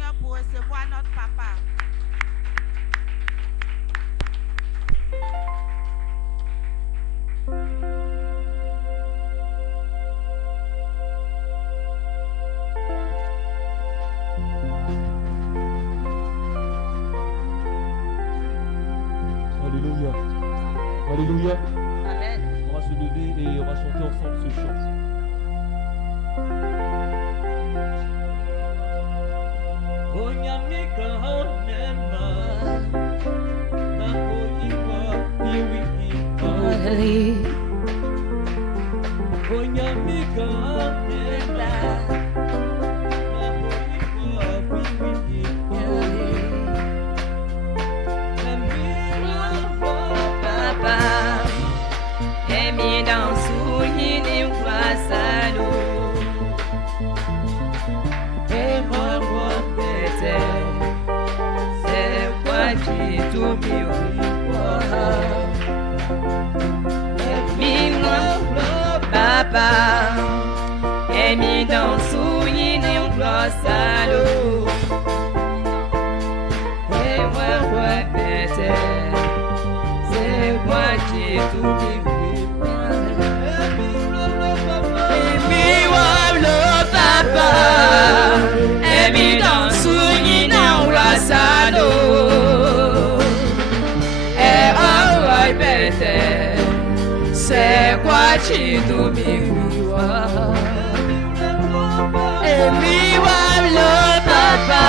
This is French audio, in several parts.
Seigneur, pour recevoir notre papa. Alléluia. Alléluia. Amen. On va se lever et on va chanter ensemble ce chant. Papa, et mis dans soulier des glaces à l'eau. Et moi, c'est quoi tu tout papa, et mis dans soulier des glaces à l'eau. Et moi, c'est quoi tu tout papa, et mis dans soulier des glaces à l'eau. Et moi, c'est quoi tu tout et mi le papa,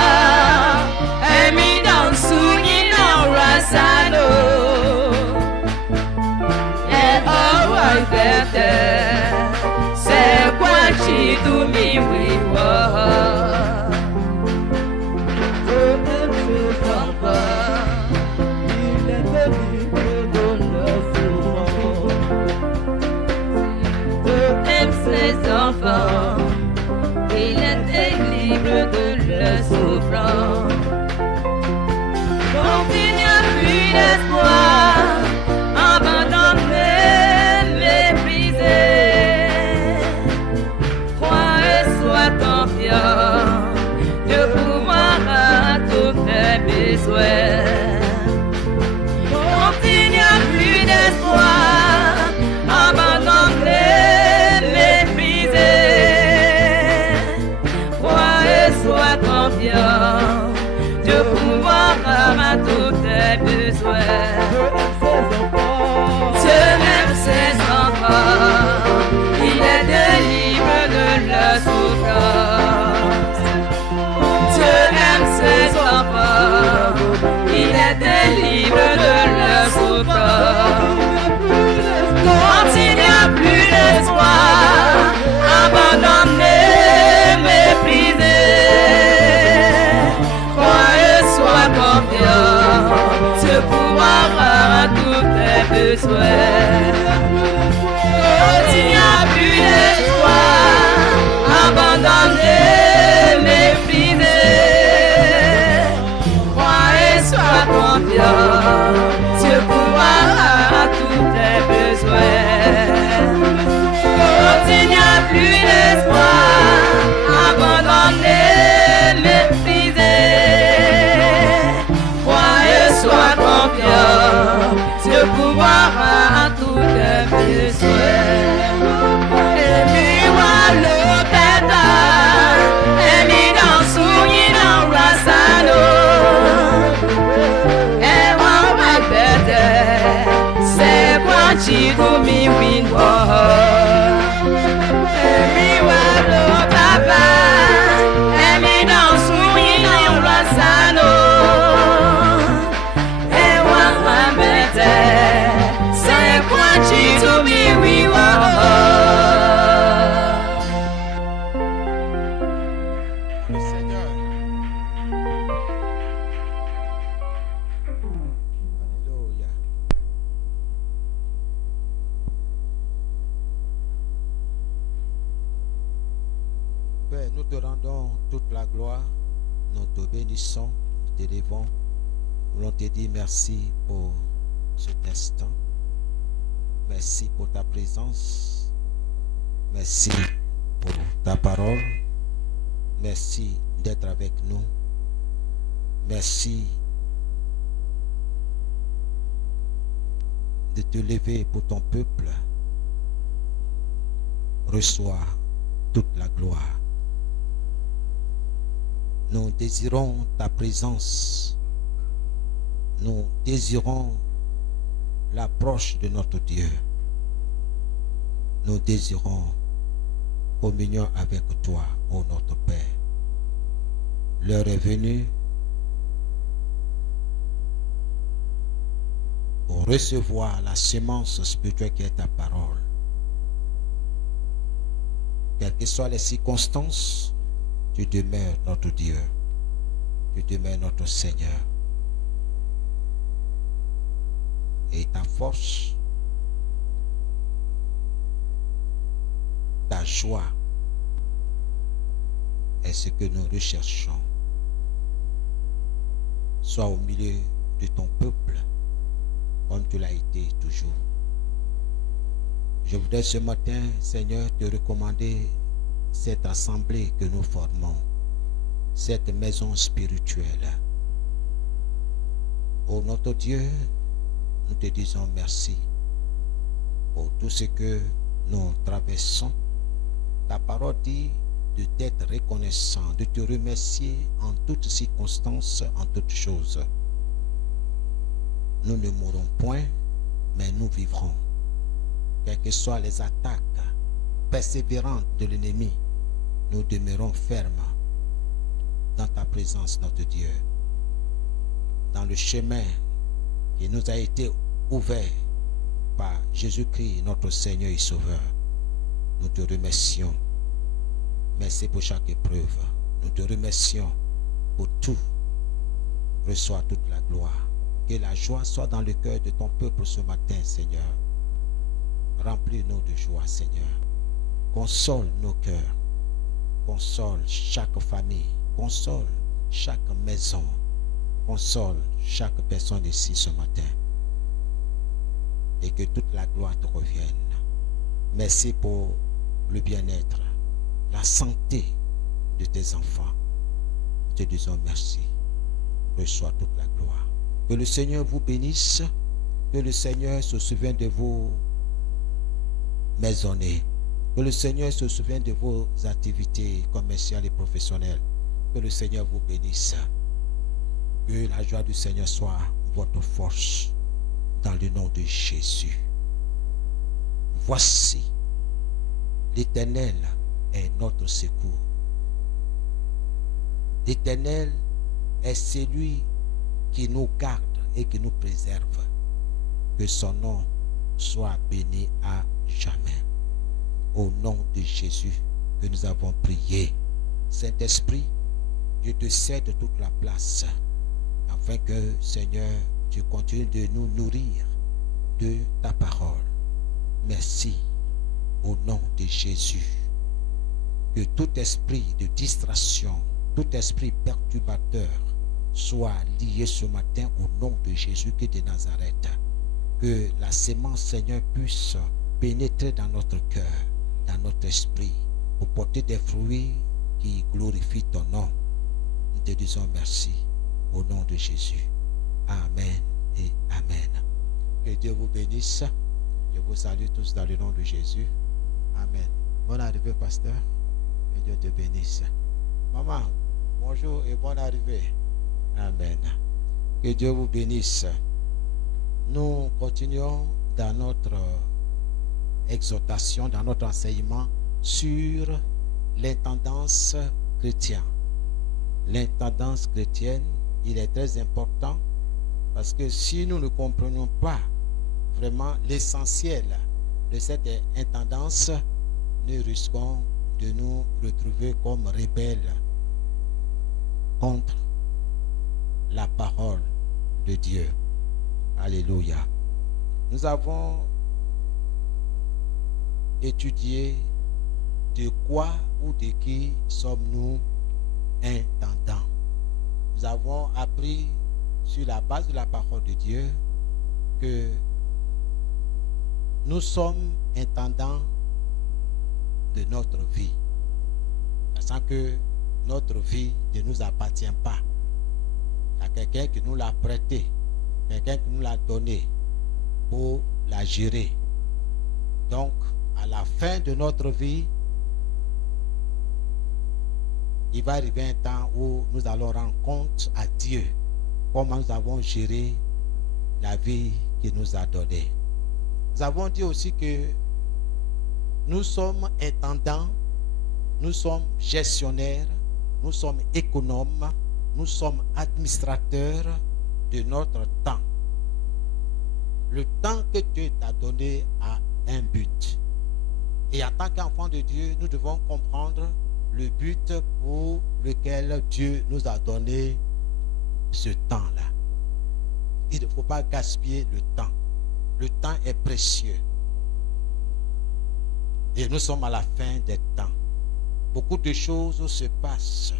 et mi dans soulier dans rasano. Et oh, c'est quoi tu tout mi enfants, il était libre de leur souffrance. Quand il n'y a plus d'espoir, abandonné, méprisé, crois et sois confiant de pouvoir à tous tes besoins. Quand il n'y a plus d'espoir, abandonné, sois confiant de pouvoir à tous tes besoins. Dieu aime ses enfants, il est délivré de leur souffrance. Dieu aime ses enfants, il est délivré de leur souffrance. Quand il n'y a plus d'espoir, abandonné, méprisé, de pouvoir à tous tes besoins. Quand il n'y a plus d'espoir, abandonné, méprisé, crois et sois confiant de pouvoir à tous tes besoins. Quand il n'y a plus d'espoir, abandonné, méprisé, sois confiant de pouvoir à tous tes besoins. Et mis le pétard, et mis dans soulier dans rasano. Et moi, ma bête, c'est quoi tu veux m'y voir. Et mis le papa, et mis dans soulier dans rasano. C'est quoi tu to me we Le Seigneur. Alléluia. Père, nous te rendons toute la gloire, nous te bénissons, nous t'élevons. Nous voulons te dire merci pour cet instant. Merci pour ta présence. Merci pour ta parole. Merci d'être avec nous. Merci de te lever pour ton peuple. Reçois toute la gloire. Nous désirons ta présence. Nous désirons l'approche de notre Dieu. Nous désirons communion avec toi, ô notre Père. L'heure est venue pour recevoir la semence spirituelle qui est ta parole. Quelles que soient les circonstances, tu demeures notre Dieu. Tu demeures notre Seigneur. Et ta force, ta joie est ce que nous recherchons. Sois au milieu de ton peuple, comme tu l'as été toujours. Je voudrais ce matin, Seigneur, te recommander cette assemblée que nous formons, cette maison spirituelle. Ô notre Dieu, nous te disons merci pour tout ce que nous traversons. Ta parole dit de t'être reconnaissant, de te remercier en toutes circonstances, en toutes choses. Nous ne mourrons point, mais nous vivrons. Quelles que soient les attaques persévérantes de l'ennemi, nous demeurons fermes dans ta présence, notre Dieu, dans le chemin qui nous a été ouvert par Jésus-Christ, notre Seigneur et Sauveur. Nous te remercions. Merci pour chaque épreuve. Nous te remercions pour tout. Reçois toute la gloire. Que la joie soit dans le cœur de ton peuple ce matin, Seigneur. Remplis-nous de joie, Seigneur. Console nos cœurs. Console chaque famille. Console chaque maison. Console chaque personne ici ce matin. Et que toute la gloire te revienne. Merci pour le bien-être, la santé de tes enfants. Nous te disons merci. Reçois toute la gloire. Que le Seigneur vous bénisse. Que le Seigneur se souvienne de vos maisonnées. Que le Seigneur se souvienne de vos activités commerciales et professionnelles. Que le Seigneur vous bénisse. Que la joie du Seigneur soit votre force. Dans le nom de Jésus. Voici, l'Éternel est notre secours. L'Éternel est celui qui nous garde et qui nous préserve. Que son nom soit béni à jamais. Au nom de Jésus que nous avons prié. Saint-Esprit, je te cède toute la place afin que, Seigneur, tu continues de nous nourrir de ta parole. Merci au nom de Jésus. Que tout esprit de distraction, tout esprit perturbateur soit lié ce matin au nom de Jésus-Christ de Nazareth. Que la sémence, Seigneur, puisse pénétrer dans notre cœur, dans notre esprit, pour porter des fruits qui glorifient ton nom. Nous te disons merci au nom de Jésus. Amen et amen. Que Dieu vous bénisse. Je vous salue tous dans le nom de Jésus. Amen. Bonne arrivée, pasteur. Que Dieu te bénisse. Maman, bonjour et bonne arrivée. Amen. Que Dieu vous bénisse. Nous continuons dans notre exhortation, dans notre enseignement sur l'intendance chrétienne. L'intendance chrétienne, il est très important parce que si nous ne comprenons pas vraiment l'essentiel de cette intendance, nous risquons de nous retrouver comme rebelles contre la parole de Dieu. Alléluia. Nous avons étudié de quoi ou de qui sommes-nous intendants. Nous avons appris sur la base de la parole de Dieu que nous sommes intendants de notre vie, sachant que notre vie ne nous appartient pas. quelqu'un qui nous l'a prêté, quelqu'un qui nous l'a donné pour la gérer. Donc, à la fin de notre vie, il va arriver un temps où nous allons rendre compte à Dieu comment nous avons géré la vie qu'il nous a donnée. Nous avons dit aussi que nous sommes intendants, nous sommes gestionnaires, nous sommes économes, nous sommes administrateurs de notre temps. Le temps que Dieu t'a donné a un but. Et en tant qu'enfant de Dieu, nous devons comprendre le but pour lequel Dieu nous a donné ce temps-là. Il ne faut pas gaspiller le temps. Le temps est précieux. Et nous sommes à la fin des temps. Beaucoup de choses se passent.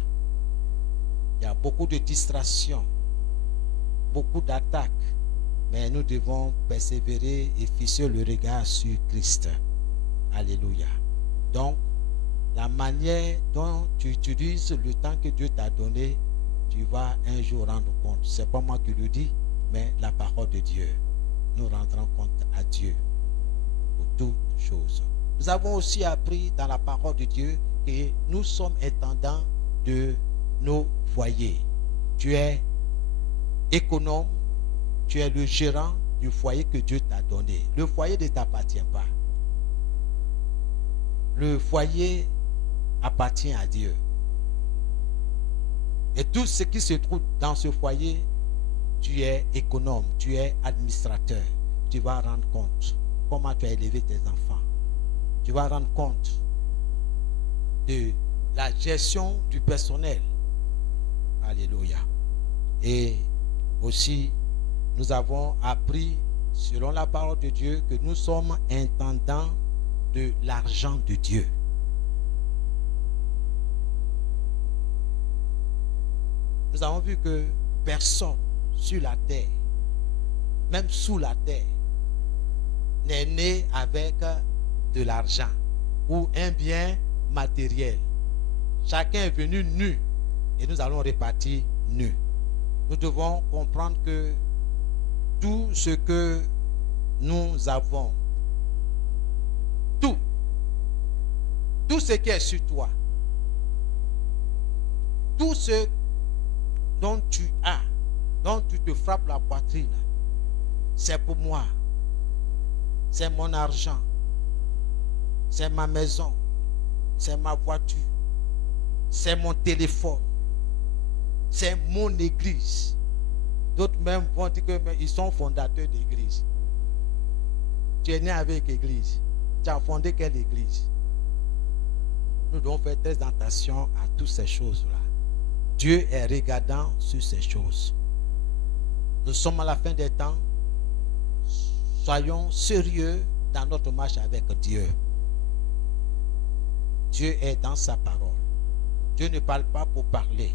Il y a beaucoup de distractions, beaucoup d'attaques. Mais nous devons persévérer et fixer le regard sur Christ. Alléluia. Donc, la manière dont tu utilises le temps que Dieu t'a donné, tu vas un jour rendre compte. Ce n'est pas moi qui le dis, mais la parole de Dieu. Nous rendrons compte à Dieu pour toutes choses. Nous avons aussi appris dans la parole de Dieu que nous sommes intendants de nos foyers. Tu es économe, tu es le gérant du foyer que Dieu t'a donné. Le foyer ne t'appartient pas. Le foyer appartient à Dieu. Et tout ce qui se trouve dans ce foyer, tu es économe, tu es administrateur. Tu vas rendre compte comment tu as élevé tes enfants. Tu vas rendre compte de la gestion du personnel. Alléluia. Et aussi, nous avons appris, selon la parole de Dieu, que nous sommes intendants de l'argent de Dieu. Nous avons vu que personne sur la terre, même sous la terre, n'est né avec de l'argent ou un bien matériel. Chacun est venu nu et nous allons repartir nu. Nous devons comprendre que tout ce que nous avons, tout ce qui est sur toi, tout ce dont tu as, dont tu te frappes la poitrine, c'est pour moi, c'est mon argent, c'est ma maison, c'est ma voiture, c'est mon téléphone, c'est mon église. D'autres même vont dire qu'ils sont fondateurs d'église. Tu es né avec l'église. Tu as fondé quelle église? Nous devons faire très attention à toutes ces choses-là. Dieu est regardant sur ces choses. Nous sommes à la fin des temps. Soyons sérieux dans notre marche avec Dieu. Dieu est dans sa parole. Dieu ne parle pas pour parler.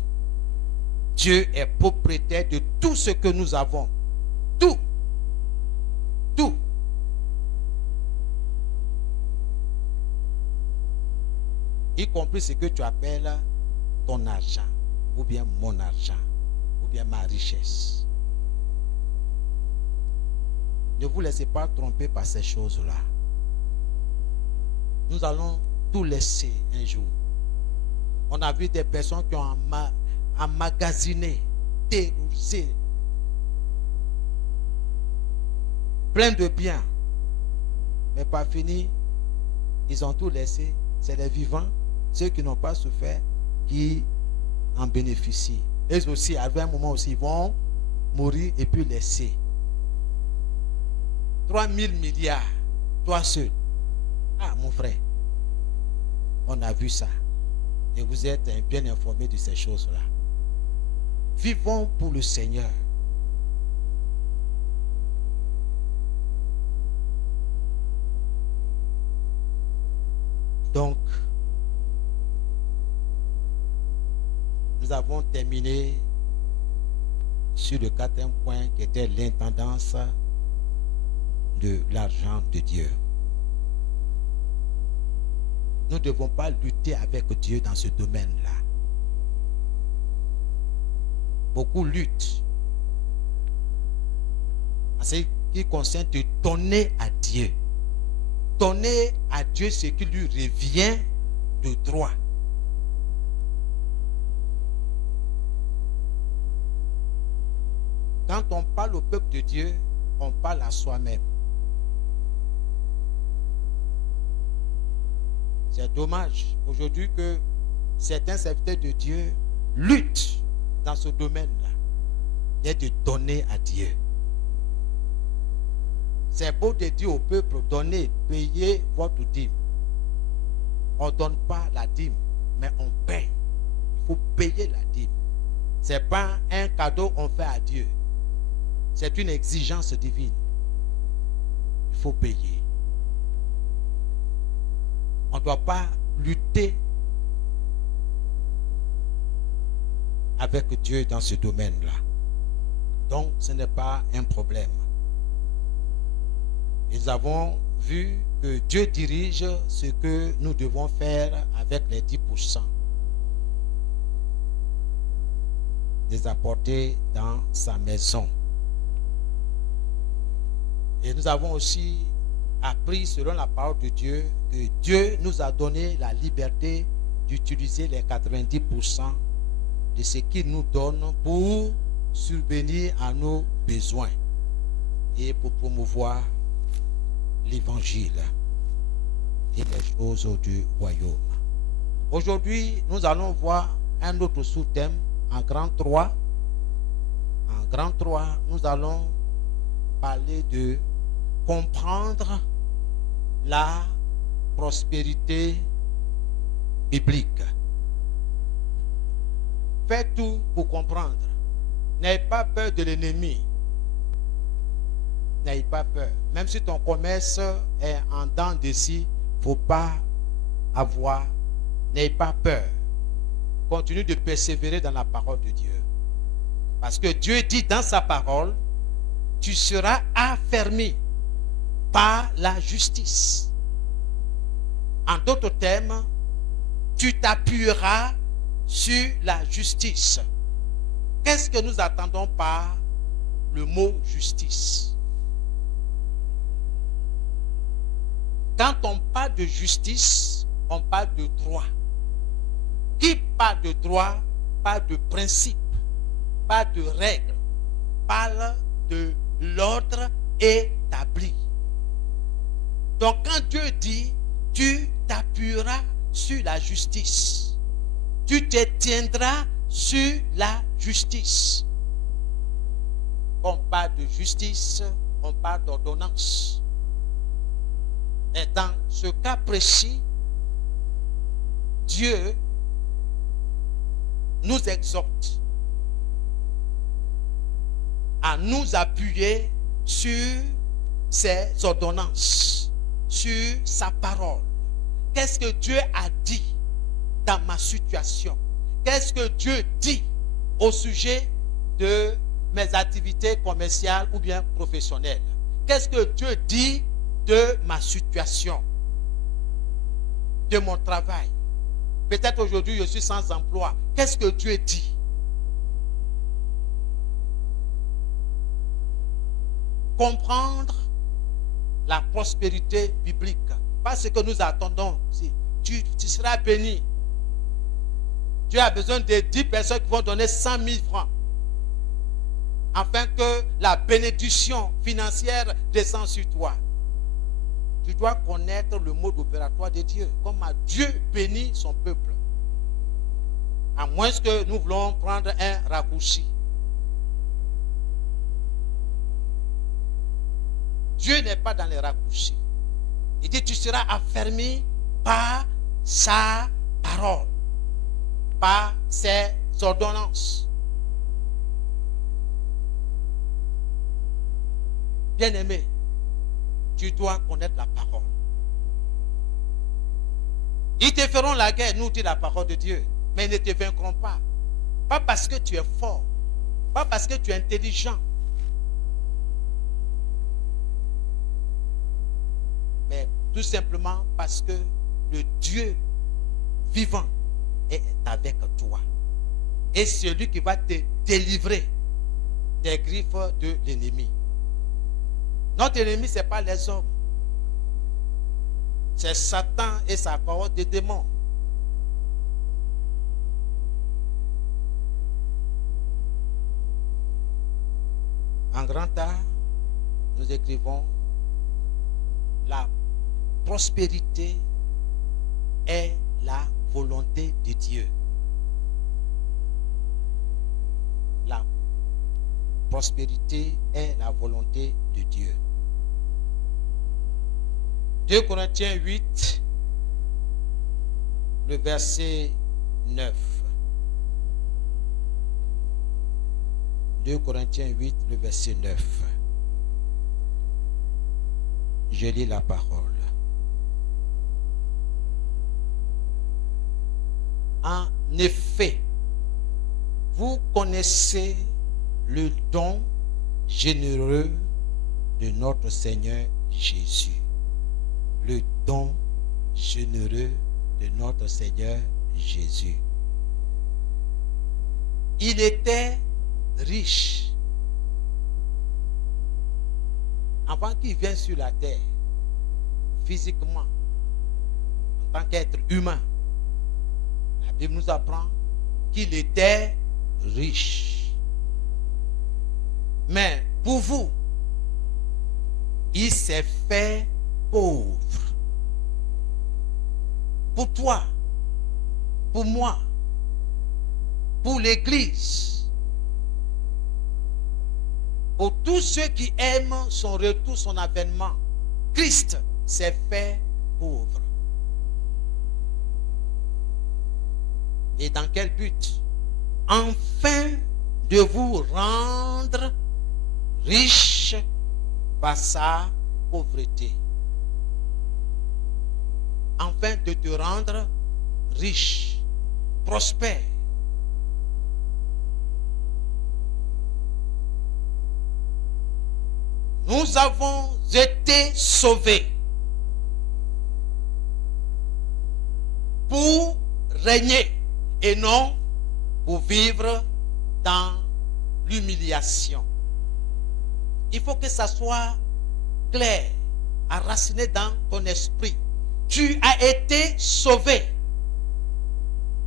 Dieu est propriétaire de tout ce que nous avons. Tout. Tout. Y compris ce que tu appelles ton argent, ou bien mon argent, ou bien ma richesse. Ne vous laissez pas tromper par ces choses-là. Nous allons tout laisser un jour. On a vu des personnes qui ont emmagasiné, terrorisé, plein de biens. Mais pas fini, ils ont tout laissé. C'est les vivants, ceux qui n'ont pas souffert, qui en bénéficient. Eux aussi, à un moment aussi, ils vont mourir et puis laisser. 3000 milliards, toi seul. Ah, mon frère, on a vu ça. Et vous êtes bien informés de ces choses-là. Vivons pour le Seigneur. Donc, nous avons terminé sur le quatrième point qui était l'intendance de l'argent de Dieu. Nous ne devons pas lutter avec Dieu dans ce domaine-là. Beaucoup luttent ce qui concerne de donner à Dieu. Donner à Dieu ce qui lui revient de droit. Quand on parle au peuple de Dieu, on parle à soi-même. C'est dommage aujourd'hui que certains serviteurs de Dieu luttent dans ce domaine-là. Il y a de donner à Dieu. C'est beau de dire au peuple, donnez, payez votre dîme. On ne donne pas la dîme, mais on paye. Il faut payer la dîme. Ce n'est pas un cadeau qu'on fait à Dieu. C'est une exigence divine. Il faut payer. On ne doit pas lutter avec Dieu dans ce domaine-là. Donc, ce n'est pas un problème. Nous avons vu que Dieu dirige ce que nous devons faire avec les 10%. Les apporter dans sa maison. Et nous avons aussi appris, selon la parole de Dieu, que Dieu nous a donné la liberté d'utiliser les 90% de ce qu'il nous donne pour subvenir à nos besoins et pour promouvoir l'évangile et les choses du royaume. Aujourd'hui, nous allons voir un autre sous-thème en grand 3. En grand 3, nous allons parler de comprendre la prospérité biblique. Faites tout pour comprendre. N'ayez pas peur de l'ennemi. N'ayez pas peur. Même si ton commerce est en dents de scie, il ne faut pas avoir. N'ayez pas peur. Continue de persévérer dans la parole de Dieu. Parce que Dieu dit dans sa parole, tu seras affermi par la justice. En d'autres termes, tu t'appuieras sur la justice. Qu'est-ce que nous attendons par le mot justice? Quand on parle de justice, on parle de droit. Qui parle de droit, parle de principe, parle de règles, parle de l'ordre établi. Donc quand Dieu dit, tu t'appuieras sur la justice, tu te tiendras sur la justice. On parle de justice, on parle d'ordonnance. Et dans ce cas précis, Dieu nous exhorte à nous appuyer sur ses ordonnances, sur sa parole. Qu'est-ce que Dieu a dit dans ma situation? Qu'est-ce que Dieu dit au sujet de mes activités commerciales ou bien professionnelles? Qu'est-ce que Dieu dit de ma situation, de mon travail? Peut-être aujourd'hui je suis sans emploi. Qu'est-ce que Dieu dit? Comprendre la prospérité biblique. Pas ce que nous attendons. Tu seras béni. Dieu a besoin de 10 personnes qui vont donner 100 000 francs. Afin que la bénédiction financière descende sur toi. Tu dois connaître le mode opératoire de Dieu. Comment Dieu bénit son peuple. À moins que nous voulons prendre un raccourci. Dieu n'est pas dans les raccourcis. Il dit, tu seras affermi par sa parole, par ses ordonnances. Bien-aimé, tu dois connaître la parole. Ils te feront la guerre, nous dit la parole de Dieu, mais ils ne te vaincront pas. Pas parce que tu es fort, pas parce que tu es intelligent, mais tout simplement parce que le Dieu vivant est avec toi. Et celui qui va te délivrer des griffes de l'ennemi. Notre ennemi, ce n'est pas les hommes. C'est Satan et sa cohorte de démons. En grand art, nous écrivons la prospérité est la volonté de Dieu. La prospérité est la volonté de Dieu. 2 Corinthiens 8, le verset 9. 2 Corinthiens 8, le verset 9. Je lis la parole. En effet, vous connaissez le don généreux de notre Seigneur Jésus. Le don généreux de notre Seigneur Jésus. Il était riche avant qu'il vienne sur la terre, physiquement, en tant qu'être humain. La Bible nous apprend qu'il était riche. Mais pour vous, il s'est fait pauvre. Pour toi, pour moi, pour l'Église, pour tous ceux qui aiment son retour, son avènement, Christ s'est fait pauvre. Et dans quel but? Afin de vous rendre riche par sa pauvreté. Afin de te rendre riche, prospère. Nous avons été sauvés pour régner et non pour vivre dans l'humiliation. Il faut que ça soit clair, enraciné dans ton esprit. Tu as été sauvé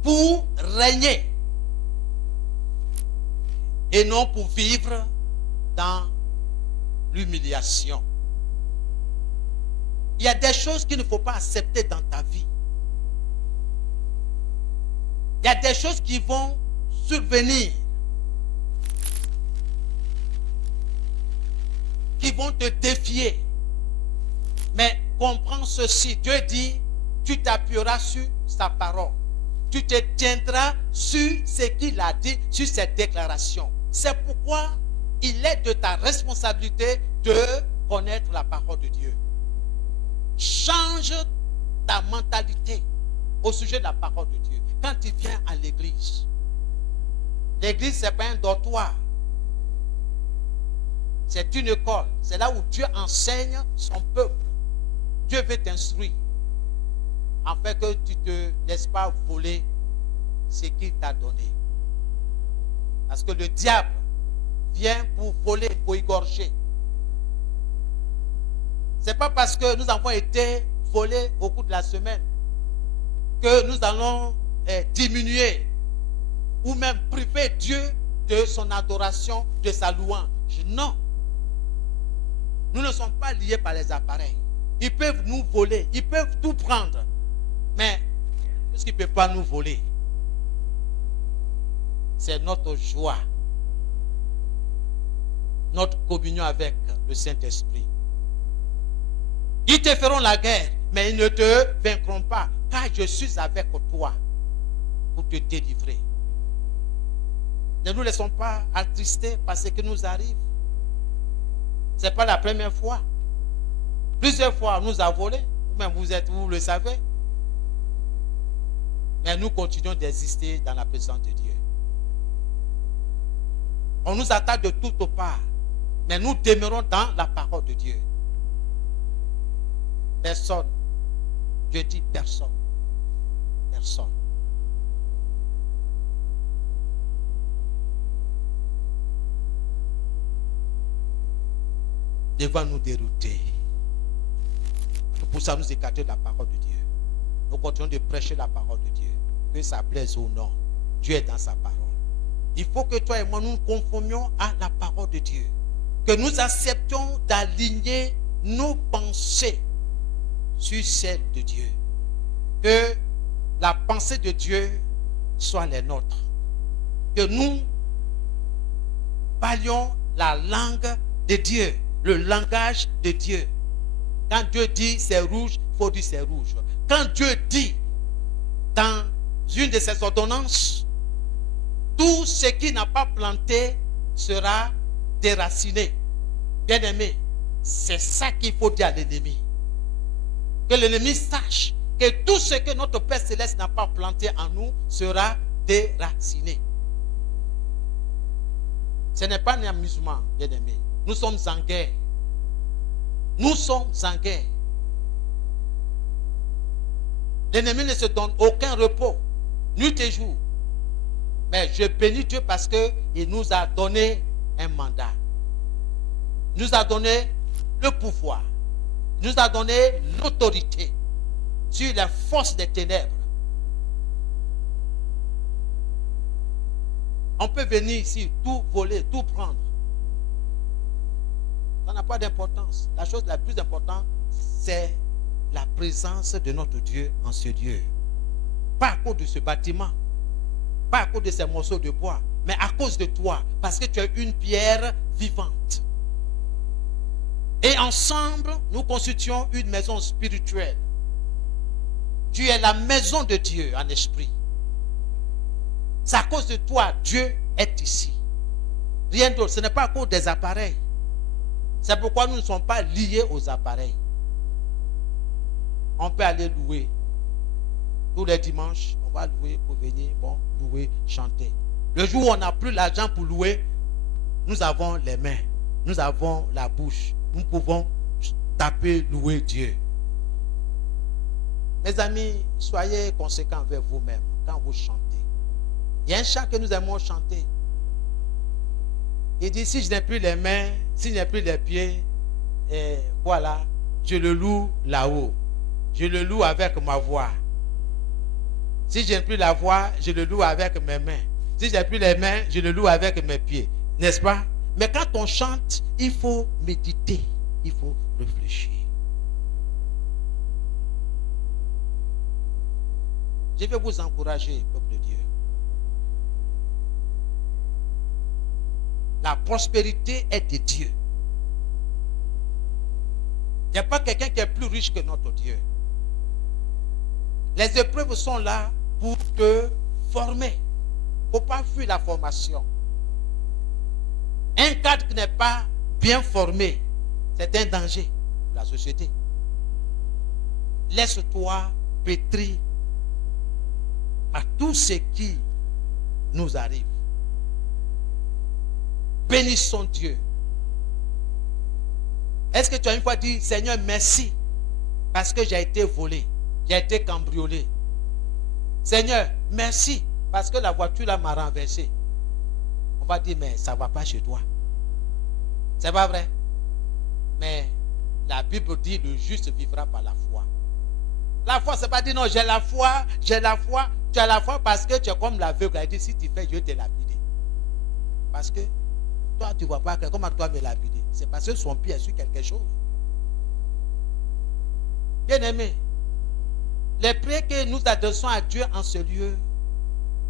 pour régner et non pour vivre dans l'humiliation. Il y a des choses qu'il ne faut pas accepter dans ta vie. Il y a des choses qui vont survenir, qui vont te défier. Mais comprends ceci, Dieu dit, tu t'appuieras sur sa parole. Tu te tiendras sur ce qu'il a dit, sur cette déclaration. C'est pourquoi il est de ta responsabilité de connaître la parole de Dieu. Change ta mentalité au sujet de la parole de Dieu. Quand tu viens à l'église, l'église, ce n'est pas un dortoir. C'est une école. C'est là où Dieu enseigne son peuple. Dieu veut t'instruire, afin que tu ne te laisses pas voler ce qu'il t'a donné. Parce que le diable vient pour voler, pour égorger. Ce n'est pas parce que nous avons été volés au cours de la semaine que nous allons diminuer ou même priver Dieu de son adoration, de sa louange. Non. Nous ne sommes pas liés par les appareils. Ils peuvent nous voler, ils peuvent tout prendre. Mais ce qui ne peut pas nous voler, c'est notre joie, notre communion avec le Saint-Esprit. Ils te feront la guerre, mais ils ne te vaincront pas, car je suis avec toi pour te délivrer. Ne nous laissons pas attrister par ce qui nous arrive. Ce n'est pas la première fois. Plusieurs fois, on nous a volé. Même vous le savez. Mais nous continuons d'exister dans la présence de Dieu. On nous attaque de toutes parts. Mais nous demeurons dans la parole de Dieu. Personne. Je dis personne. Personne. devant nous dérouter. Pour ça, nous écarter de la parole de Dieu. Nous continuons de prêcher la parole de Dieu. Que ça plaise ou non. Dieu est dans sa parole. Il faut que toi et moi nous nous conformions à la parole de Dieu. Que nous acceptions d'aligner nos pensées sur celles de Dieu. Que la pensée de Dieu soit les nôtres. Que nous parlions la langue de Dieu, le langage de Dieu. Quand Dieu dit c'est rouge, il faut dire c'est rouge. Quand Dieu dit dans une de ses ordonnances, tout ce qui n'a pas planté sera déraciné. Bien-aimé, c'est ça qu'il faut dire à l'ennemi. Que l'ennemi sache que tout ce que notre Père Céleste n'a pas planté en nous sera déraciné. Ce n'est pas un amusement, bien-aimé. Nous sommes en guerre. Nous sommes en guerre. L'ennemi ne se donne aucun repos, nuit et jour. Mais je bénis Dieu parce qu'il nous a donné un mandat. Il nous a donné le pouvoir. Il nous a donné l'autorité sur la force des ténèbres. On peut venir ici, tout voler, tout prendre. Ça n'a pas d'importance. La chose la plus importante, c'est la présence de notre Dieu en ce lieu. Pas à cause de ce bâtiment, pas à cause de ces morceaux de bois, mais à cause de toi, parce que tu es une pierre vivante. Et ensemble, nous constituons une maison spirituelle. Tu es la maison de Dieu en esprit. C'est à cause de toi, Dieu est ici. Rien d'autre. Ce n'est pas à cause des appareils. C'est pourquoi nous ne sommes pas liés aux appareils. On peut aller louer. Tous les dimanches, on va louer pour venir, louer, chanter. Le jour où on n'a plus l'argent pour louer, nous avons les mains, nous avons la bouche. Nous pouvons taper, louer Dieu. Mes amis, soyez conséquents envers vous-même quand vous chantez. Il y a un chant que nous aimons chanter. Il dit, si je n'ai plus les mains, si je n'ai plus les pieds, voilà, je le loue là-haut. Je le loue avec ma voix. Si je n'ai plus la voix, je le loue avec mes mains. Si je n'ai plus les mains, je le loue avec mes pieds. N'est-ce pas? Mais quand on chante, il faut méditer. Il faut réfléchir. Je vais vous encourager, peuple de Dieu. La prospérité est de Dieu. Il n'y a pas quelqu'un qui est plus riche que notre Dieu. Les épreuves sont là pour te former. Il ne faut pas fuir la formation. Un cadre qui n'est pas bien formé, c'est un danger pour la société. Laisse-toi pétrir à tout ce qui nous arrive. Bénissons Dieu. Est-ce que tu as une fois dit, Seigneur, merci, parce que j'ai été volé, j'ai été cambriolé. Seigneur, merci, parce que la voiture là m'a renversé. On va dire, mais ça ne va pas chez toi. C'est pas vrai. Mais la Bible dit, le juste vivra par la foi. La foi, c'est pas dire, non, j'ai la foi, j'ai la foi. Tu as la foi parce que tu es comme l'aveugle. Il dit, si tu fais, je vais te lapider. Parce que toi, tu ne vois pas comment toi me lapider. C'est parce que son pied est sur quelque chose. Bien-aimé, les prières que nous adressons à Dieu en ce lieu,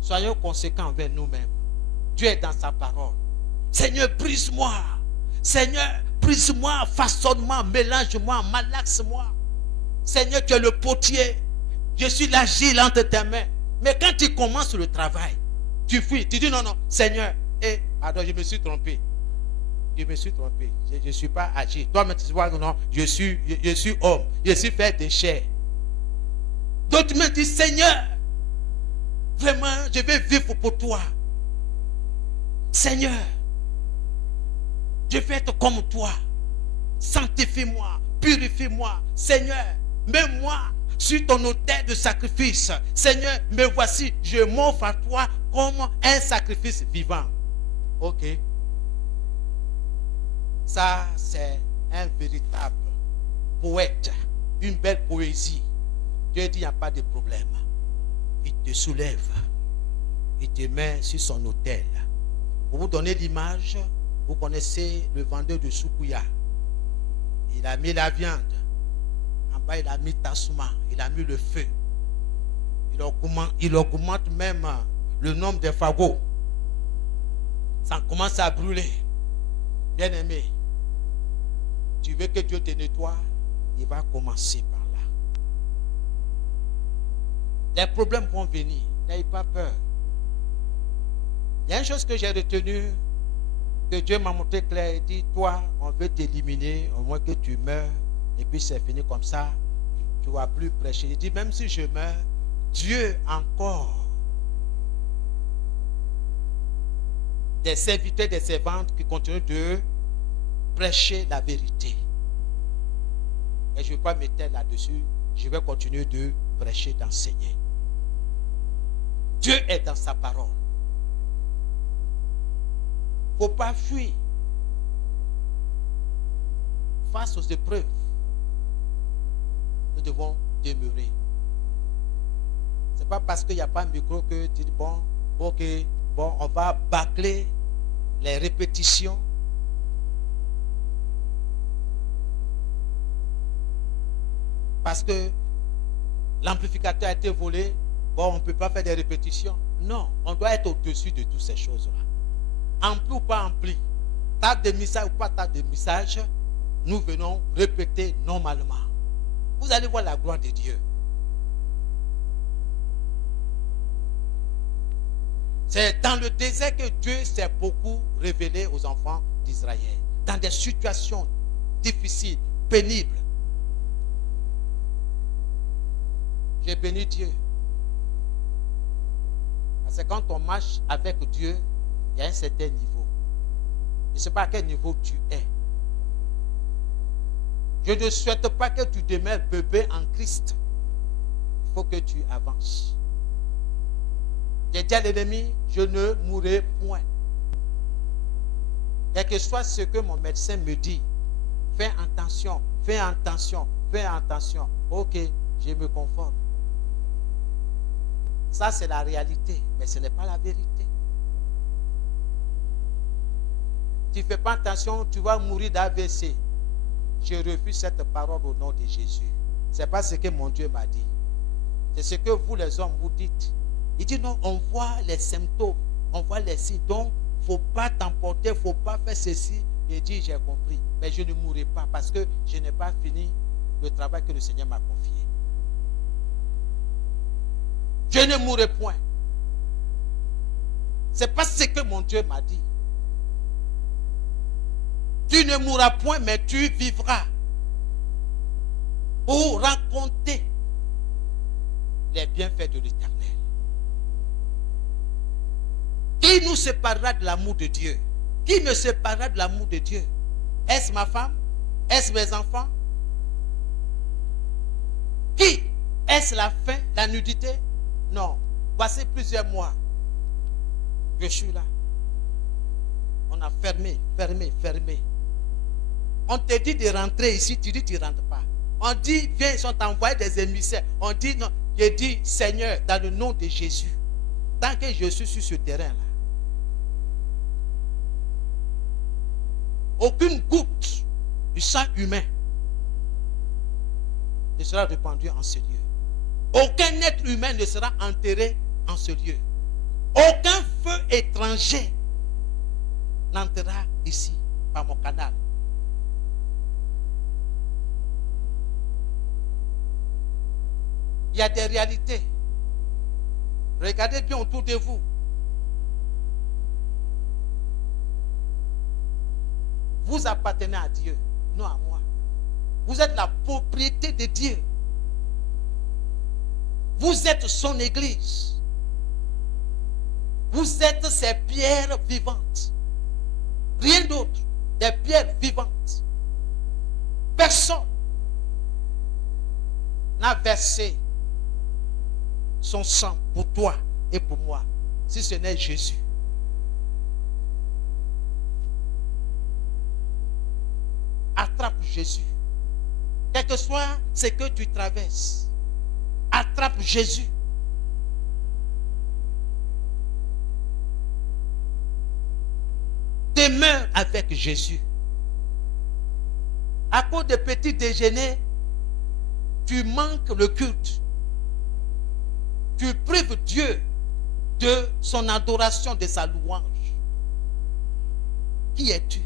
soyons conséquents envers nous-mêmes. Dieu est dans sa parole. Seigneur, brise-moi. Seigneur, brise-moi, façonne-moi, mélange-moi, malaxe-moi. Seigneur, tu es le potier. Je suis l'agile entre tes mains. Mais quand tu commences le travail, tu fuis. Tu dis non, non, Seigneur, pardon, je me suis trompé. Je me suis trompé. Je ne suis pas agile. Toi, tu vois, non, je suis homme. Je suis fait de chair. D'autres me disent, Seigneur, vraiment, je vais vivre pour toi. Seigneur, je vais être comme toi. Sanctifie-moi, purifie-moi. Seigneur, mets-moi sur ton autel de sacrifice. Seigneur, me voici, je m'offre à toi comme un sacrifice vivant. Ok. Ça, c'est un véritable poète, une belle poésie, Dieu dit, il n'y a pas de problème. Il te soulève. Il te met sur son autel. Pour vous donner l'image, vous connaissez le vendeur de Soukouya. Il a mis la viande. En bas, il a mis tassouma. Il a mis le feu. Il augmente même le nombre de fagots. Ça commence à brûler. Bien aimé, tu veux que Dieu te nettoie, il va commencer par là. Les problèmes vont venir. N'ayez pas peur. Il y a une chose que j'ai retenue, que Dieu m'a montré clair. Il dit, toi, on veut t'éliminer, au moins que tu meurs, et puis c'est fini comme ça. Tu ne vas plus prêcher. Il dit, même si je meurs, Dieu encore des serviteurs, des servantes qui continuent de prêcher la vérité. Et je ne vais pas me taire là-dessus. Je vais continuer de prêcher, d'enseigner. Dieu est dans sa parole. Il ne faut pas fuir face aux épreuves. Nous devons demeurer. Ce n'est pas parce qu'il n'y a pas de micro que tu dis, bon, ok, bon, on va bâcler les répétitions. Parce que l'amplificateur a été volé, bon, on ne peut pas faire des répétitions. Non, on doit être au-dessus de toutes ces choses-là. Ampli ou pas ampli, table de message ou pas table de message, nous venons répéter normalement. Vous allez voir la gloire de Dieu. C'est dans le désert que Dieu s'est beaucoup révélé aux enfants d'Israël. Dans des situations difficiles, pénibles. J'ai béni Dieu. Parce que quand on marche avec Dieu, il y a un certain niveau. Je ne sais pas à quel niveau tu es. Je ne souhaite pas que tu demeures bébé en Christ. Il faut que tu avances. J'ai dit à l'ennemi, je ne mourrai point. Quel que soit ce que mon médecin me dit, fais attention, fais attention, fais attention. Ok, je me conforme. Ça, c'est la réalité, mais ce n'est pas la vérité. Tu ne fais pas attention, tu vas mourir d'AVC. Je refuse cette parole au nom de Jésus. Ce n'est pas ce que mon Dieu m'a dit. C'est ce que vous, les hommes, vous dites. Il dit non, on voit les symptômes, on voit les signes. Donc, il ne faut pas t'emporter, il ne faut pas faire ceci. Il dit, j'ai compris. Mais je ne mourrai pas parce que je n'ai pas fini le travail que le Seigneur m'a confié. Je ne mourrai point. Ce n'est pas ce que mon Dieu m'a dit. Tu ne mourras point, mais tu vivras pour raconter les bienfaits de l'Éternel. Qui nous séparera de l'amour de Dieu? Qui me séparera de l'amour de Dieu? Est-ce ma femme? Est-ce mes enfants? Qui? Est-ce la faim, la nudité? Non. Voici plusieurs mois. Je suis là. On a fermé. On te dit de rentrer ici, tu dis tu ne rentres pas. On dit, viens, ils sont envoyés des émissaires. On dit, non. Je dis, Seigneur, dans le nom de Jésus, tant que je suis sur ce terrain-là, aucune goutte du sang humain ne sera répandue en ce lieu. Aucun être humain ne sera enterré en ce lieu. Aucun feu étranger n'entrera ici par mon canal. Il y a des réalités. Regardez bien autour de vous. Vous appartenez à Dieu, non à moi. Vous êtes la propriété de Dieu. Vous êtes son église. Vous êtes ces pierres vivantes. Rien d'autre. Des pierres vivantes. Personne n'a versé son sang pour toi et pour moi, si ce n'est Jésus. À attrape Jésus. Quel que soit ce que tu traverses, attrape Jésus. Demeure avec Jésus. À cause des petits déjeuners, tu manques le culte. Tu prives Dieu de son adoration, de sa louange. Qui es-tu?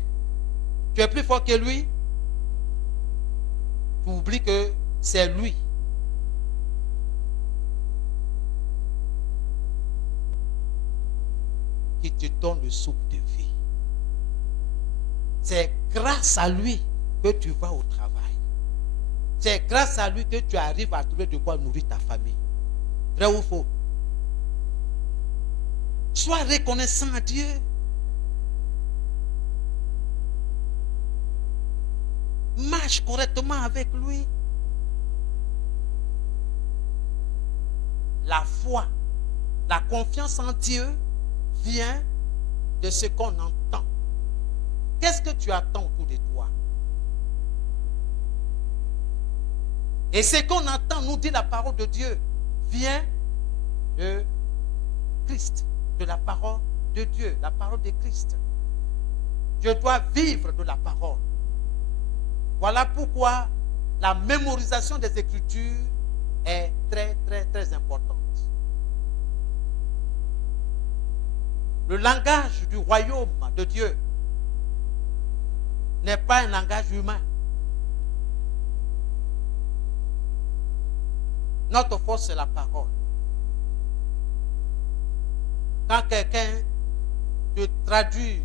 Tu es plus fort que lui? Tu oublies que c'est lui. Qui te donne le souffle de vie. C'est grâce à lui que tu vas au travail. C'est grâce à lui que tu arrives à trouver de quoi nourrir ta famille. Vrai ou faux? Sois reconnaissant à Dieu. Marche correctement avec lui. La foi, la confiance en Dieu vient de ce qu'on entend. Qu'est-ce que tu attends autour de toi? Et ce qu'on entend, nous dit la parole de Dieu, vient de Christ, de la parole de Dieu, la parole de Christ. Je dois vivre de la parole. Voilà pourquoi la mémorisation des Écritures est très, très, très importante. Le langage du royaume de Dieu n'est pas un langage humain. Notre force, c'est la parole. Quand quelqu'un te traduit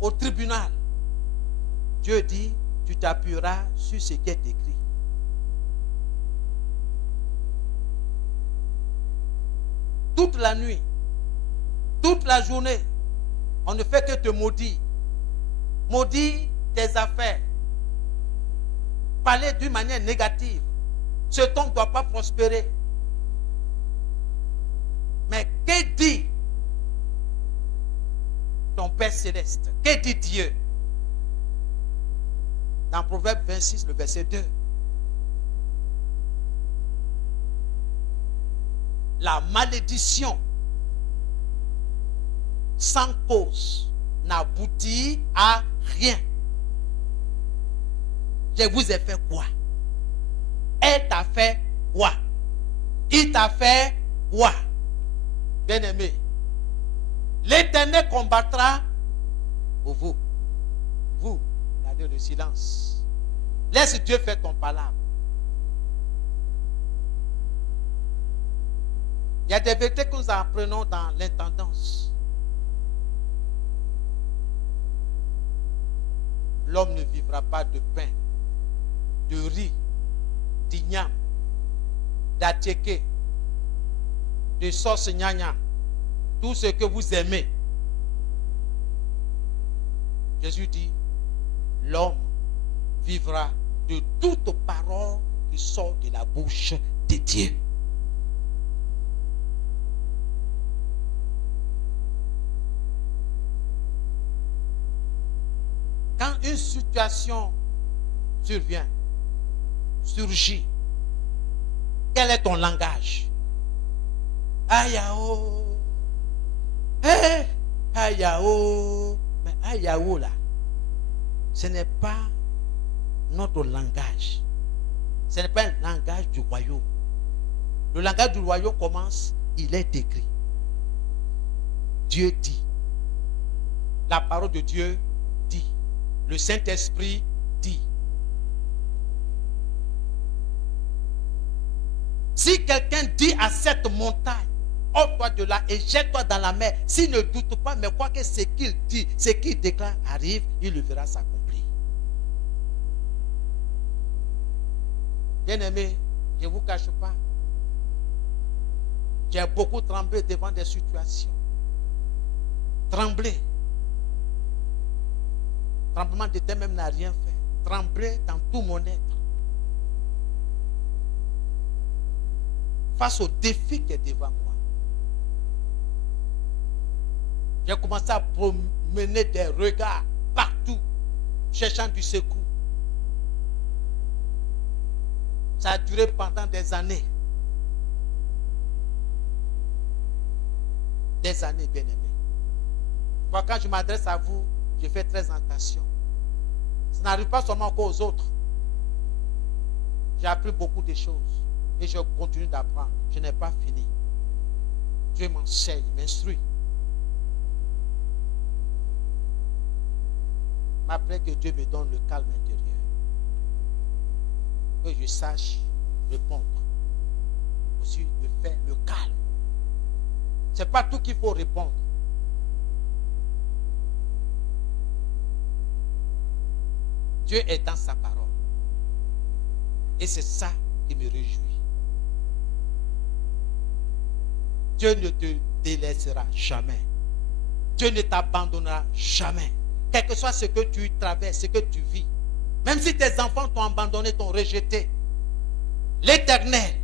au tribunal, Dieu dit, tu t'appuieras sur ce qui est écrit. Toute la nuit, toute la journée, on ne fait que te maudire. Maudire tes affaires. Parler d'une manière négative. Ce ton ne doit pas prospérer. Mais que dit ton Père Céleste? Que dit Dieu? Dans Proverbe 26, le verset 2. La malédiction sans cause n'aboutit à rien. Je vous ai fait quoi? Elle t'a fait quoi? Il t'a fait quoi? Bien-aimé, l'Éternel combattra pour vous. Vous, gardez le silence. Laisse Dieu faire ton palabre. Il y a des vérités que nous apprenons dans l'intendance. L'homme ne vivra pas de pain, de riz, d'igname, d'attiéké, de sauce gnagna, tout ce que vous aimez. Jésus dit, l'homme vivra de toute parole qui sort de la bouche de Dieu. Quand une situation surgit, quel est ton langage? Ayao. Hey, ayao. Mais ayao là, ce n'est pas notre langage. Ce n'est pas un langage du royaume. Le langage du royaume commence, il est écrit. Dieu dit. La parole de Dieu dit. Le Saint-Esprit dit. Si quelqu'un dit à cette montagne, ôte-toi de là et jette-toi dans la mer, s'il ne doute pas, mais croit que ce qu'il dit, ce qu'il déclare arrive, il le verra s'accomplir. Bien-aimé, je ne vous cache pas, j'ai beaucoup tremblé devant des situations. Tremblé. Tremblement de terre même n'a rien fait. Trembler dans tout mon être. Face au défi qui est devant moi. J'ai commencé à promener des regards partout, cherchant du secours. Ça a duré pendant des années. Des années, bien aimés. Moi, quand je m'adresse à vous, je fais très attention. Ça n'arrive pas seulement qu'aux autres. J'ai appris beaucoup de choses. Et je continue d'apprendre. Je n'ai pas fini. Dieu m'enseigne, m'instruit. Après que Dieu me donne le calme intérieur. Que je sache répondre. Aussi de faire le calme. Ce n'est pas tout qu'il faut répondre. Dieu est dans sa parole. Et c'est ça qui me réjouit. Dieu ne te délaissera jamais. Dieu ne t'abandonnera jamais. Quel que soit ce que tu traverses, ce que tu vis. Même si tes enfants t'ont abandonné, t'ont rejeté. L'Éternel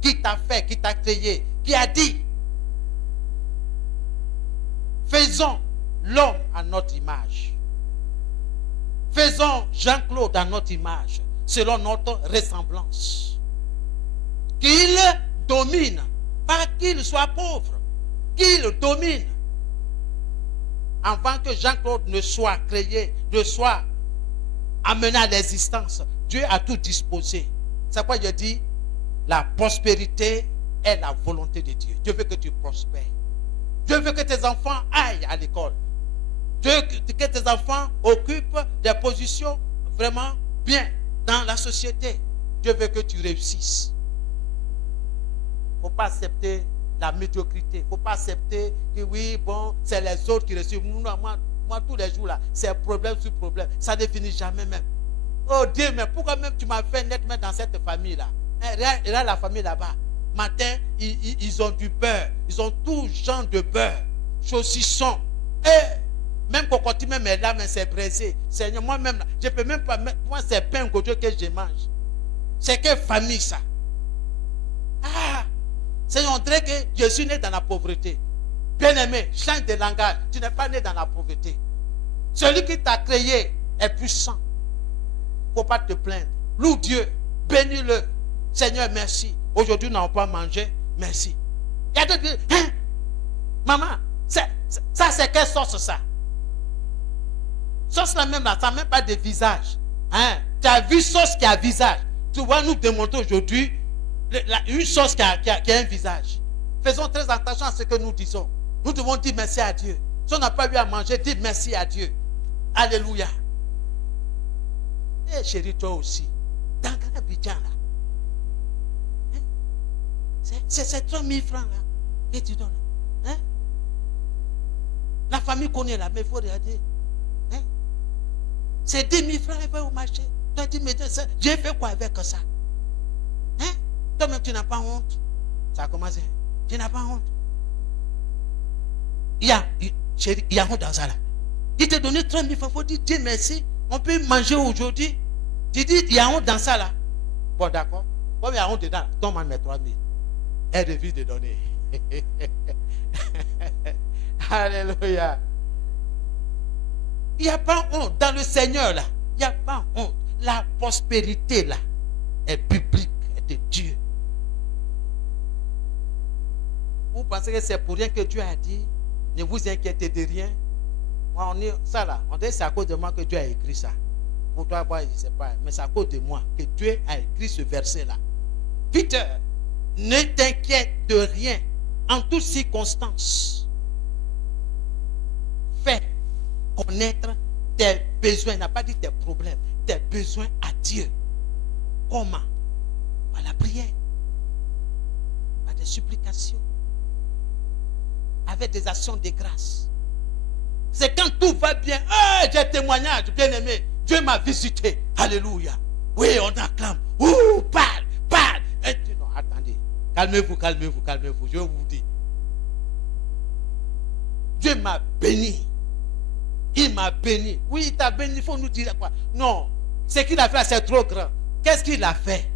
qui t'a fait, qui t'a créé, qui a dit, faisons l'homme à notre image. Faisons Jean-Claude à notre image, selon notre ressemblance. Qu'il domine, pas qu'il soit pauvre, qu'il domine. Avant que Jean-Claude ne soit créé, ne soit amené à l'existence, Dieu a tout disposé. C'est pourquoi je dis, la prospérité est la volonté de Dieu. Dieu veut que tu prospères. Dieu veut que tes enfants aillent à l'école. Dieu veut que tes enfants occupent des positions vraiment bien dans la société. Dieu veut que tu réussisses. Il ne faut pas accepter la médiocrité. Il ne faut pas accepter que oui, bon, c'est les autres qui réussissent. Moi, tous les jours là, c'est problème sur problème. Ça ne finit jamais même. Oh Dieu, mais pourquoi même tu m'as fait naître dans cette famille-là? Regarde la famille là-bas. Matin, ils ont du beurre. Ils ont tout genre de beurre. Saucisson. Et même cocotte, même là, mais c'est braisé. Seigneur, moi-même, je ne peux même pas mettre. Moi, c'est pain que je mange. C'est quelle famille ça? Ah! Seigneur, on dirait que je suis né dans la pauvreté. Bien-aimé, change de langage. Tu n'es pas né dans la pauvreté. Celui qui t'a créé est puissant. Il ne faut pas te plaindre. Loue Dieu. Bénis-le. Seigneur, merci. Aujourd'hui, nous n'avons pas mangé. Merci. Il y a d'autres qui disent, hein? Maman, ça c'est quelle sauce ça? Sauce là même là, ça n'a même pas de visage. Hein? Tu as vu sauce qui a visage. Tu vas nous démontrer aujourd'hui une sauce qui a un visage. Faisons très attention à ce que nous disons. Nous devons dire merci à Dieu. Si on n'a pas eu à manger, dis merci à Dieu. Alléluia. Et chérie, toi aussi. Dans le Bidjan là. C'est 3 000 francs là. Et tu donnes. Hein? La famille connaît là, mais il faut regarder. Hein? C'est 10 000 francs, elle va au marché. Toi, tu me dis, j'ai fait quoi avec ça? Hein? Toi-même, tu n'as pas honte. Ça a commencé. Tu n'as pas honte. Il y a honte dans ça là. Il t'a donné 3 000 francs, il faut dire Dieu merci. On peut manger aujourd'hui. Tu dis, il y a honte dans ça là. Bon, d'accord. Comme il y a honte dedans, donne-moi mes 3 000. Elle refuse de donner. Alléluia. Il n'y a pas honte dans le Seigneur là. Il n'y a pas honte. La prospérité là est biblique, est de Dieu. Vous pensez que c'est pour rien que Dieu a dit, ne vous inquiétez de rien. Moi, on est ça là. On dit c'est à cause de moi que Dieu a écrit ça. Pour toi, moi, je ne sais pas. Mais c'est à cause de moi que Dieu a écrit ce verset là. Peter, ne t'inquiète de rien en toutes circonstances. Fais connaître tes besoins. Il n'a pas dit tes problèmes. Tes besoins à Dieu. Comment? Par la prière. Par des supplications. Avec des actions de grâce. C'est quand tout va bien. Ah, j'ai un témoignage, bien aimé. Dieu m'a visité. Alléluia. Oui, on acclame. Ouh, parle. Et tu, non, attendez. Calmez-vous. Je vous dis. Dieu m'a béni. Il m'a béni. Oui, il t'a béni. Il faut nous dire quoi? Non. Ce qu'il a fait, c'est trop grand. Qu'est-ce qu'il a fait?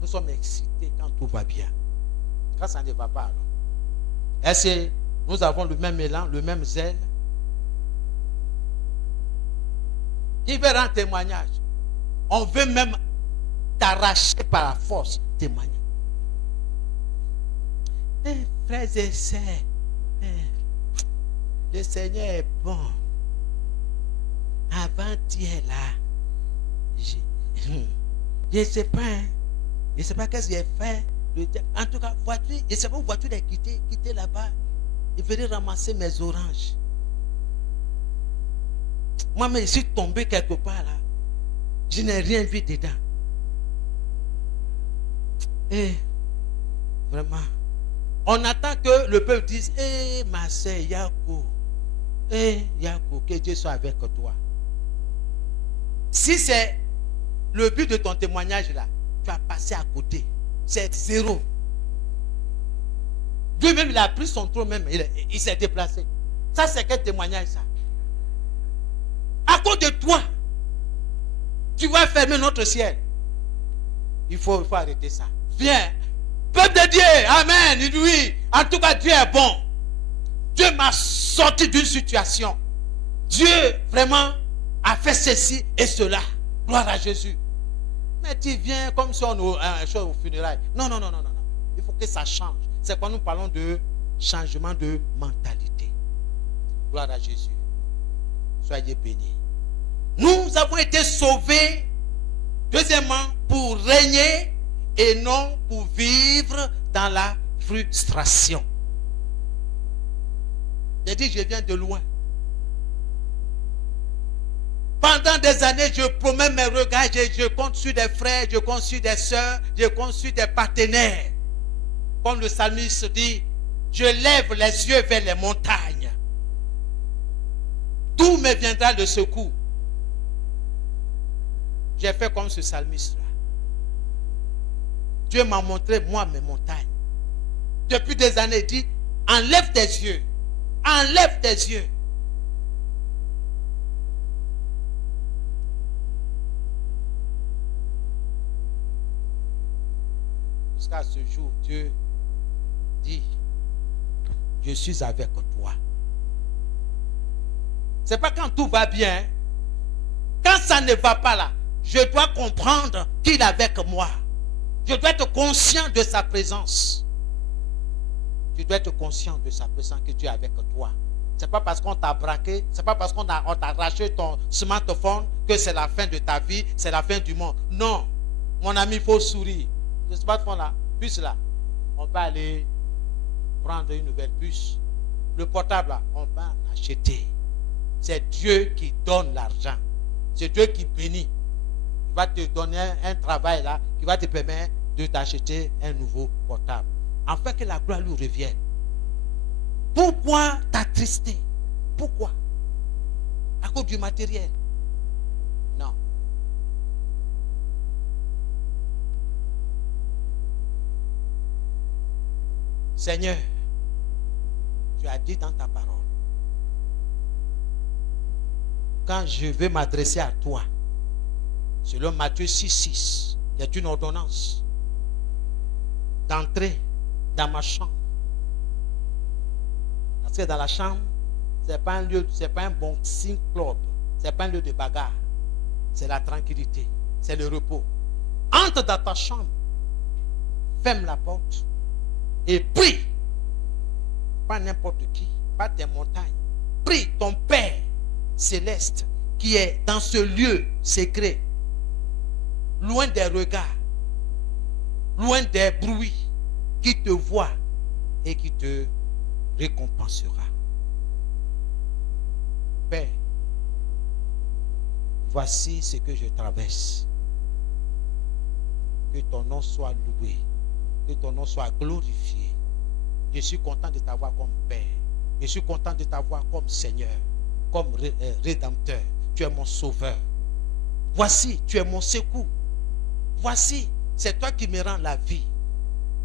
Nous sommes excités quand tout va bien. Quand ça ne va pas, alors. Est-ce que nous avons le même élan, le même zèle? Il veut rendre témoignage. On veut même t'arracher par la force, témoigner. Frères et sœurs, le Seigneur est bon. Avant-hier là, je ne sais pas, je ne sais pas qu'est-ce qu'il a fait. En tout cas, voiture, je ne sais pas où voiture est quittée là-bas. Il venait ramasser mes oranges. Moi-même, je suis tombé quelque part là. Je n'ai rien vu dedans. Et vraiment, on attend que le peuple dise, ma soeur Yako, Yako, que Dieu soit avec toi. Si c'est le but de ton témoignage là, tu vas passer à côté. C'est zéro. Dieu même, il a pris son trône même, il s'est déplacé. Ça, c'est quel témoignage ça? À cause de toi, tu vas fermer notre ciel. Il faut arrêter ça. Viens. Peuple de Dieu, amen. Il dit oui. En tout cas, Dieu est bon. Dieu m'a sorti d'une situation. Dieu vraiment a fait ceci et cela. Gloire à Jésus. Mais tu viens comme si on est au funérailles. Non. Il faut que ça change. C'est quand nous parlons de changement de mentalité. Gloire à Jésus. Soyez bénis. Nous avons été sauvés, deuxièmement, pour régner et non pour vivre dans la frustration. J'ai dit, je viens de loin. Pendant des années, je promets mes regards, je compte sur des frères, je compte sur des sœurs, je compte sur des partenaires. Comme le psalmiste dit, je lève les yeux vers les montagnes. D'où me viendra le secours? J'ai fait comme ce psalmiste-là. Dieu m'a montré, moi, mes montagnes. Depuis des années, il dit, enlève tes yeux. Enlève tes yeux. Jusqu'à ce jour, Dieu dit, je suis avec toi. C'est pas quand tout va bien. Quand ça ne va pas là, je dois comprendre qu'il est avec moi. Je dois être conscient de sa présence. Tu dois être conscient de sa présence, que Dieu est avec toi. Ce n'est pas parce qu'on t'a braqué, ce n'est pas parce qu'on t'a arraché ton smartphone que c'est la fin de ta vie, c'est la fin du monde. Non, mon ami, il faut sourire. Le smartphone là, puce là, on va aller prendre une nouvelle puce. Le portable là, on va l'acheter. C'est Dieu qui donne l'argent. C'est Dieu qui bénit. Il va te donner un travail là qui va te permettre de t'acheter un nouveau portable. Afin que la gloire lui revienne. Pourquoi t'attrister? Pourquoi? À cause du matériel? Non. Seigneur, tu as dit dans ta parole, quand je vais m'adresser à toi, selon Matthieu 6,6, il y a une ordonnance d'entrer dans ma chambre. Parce que dans la chambre, ce n'est pas un lieu, c'est pas un boxing club, ce n'est pas un lieu de bagarre. C'est la tranquillité, c'est le repos. Entre dans ta chambre, ferme la porte et prie. Pas n'importe qui, pas tes montagnes. Prie ton Père céleste qui est dans ce lieu secret, loin des regards, loin des bruits, qui te voit et qui te récompensera. Père, voici ce que je traverse. Que ton nom soit loué, que ton nom soit glorifié. Je suis content de t'avoir comme Père. Je suis content de t'avoir comme Seigneur, comme Rédempteur. Tu es mon Sauveur. Voici, tu es mon secours. Voici, c'est toi qui me rends la vie.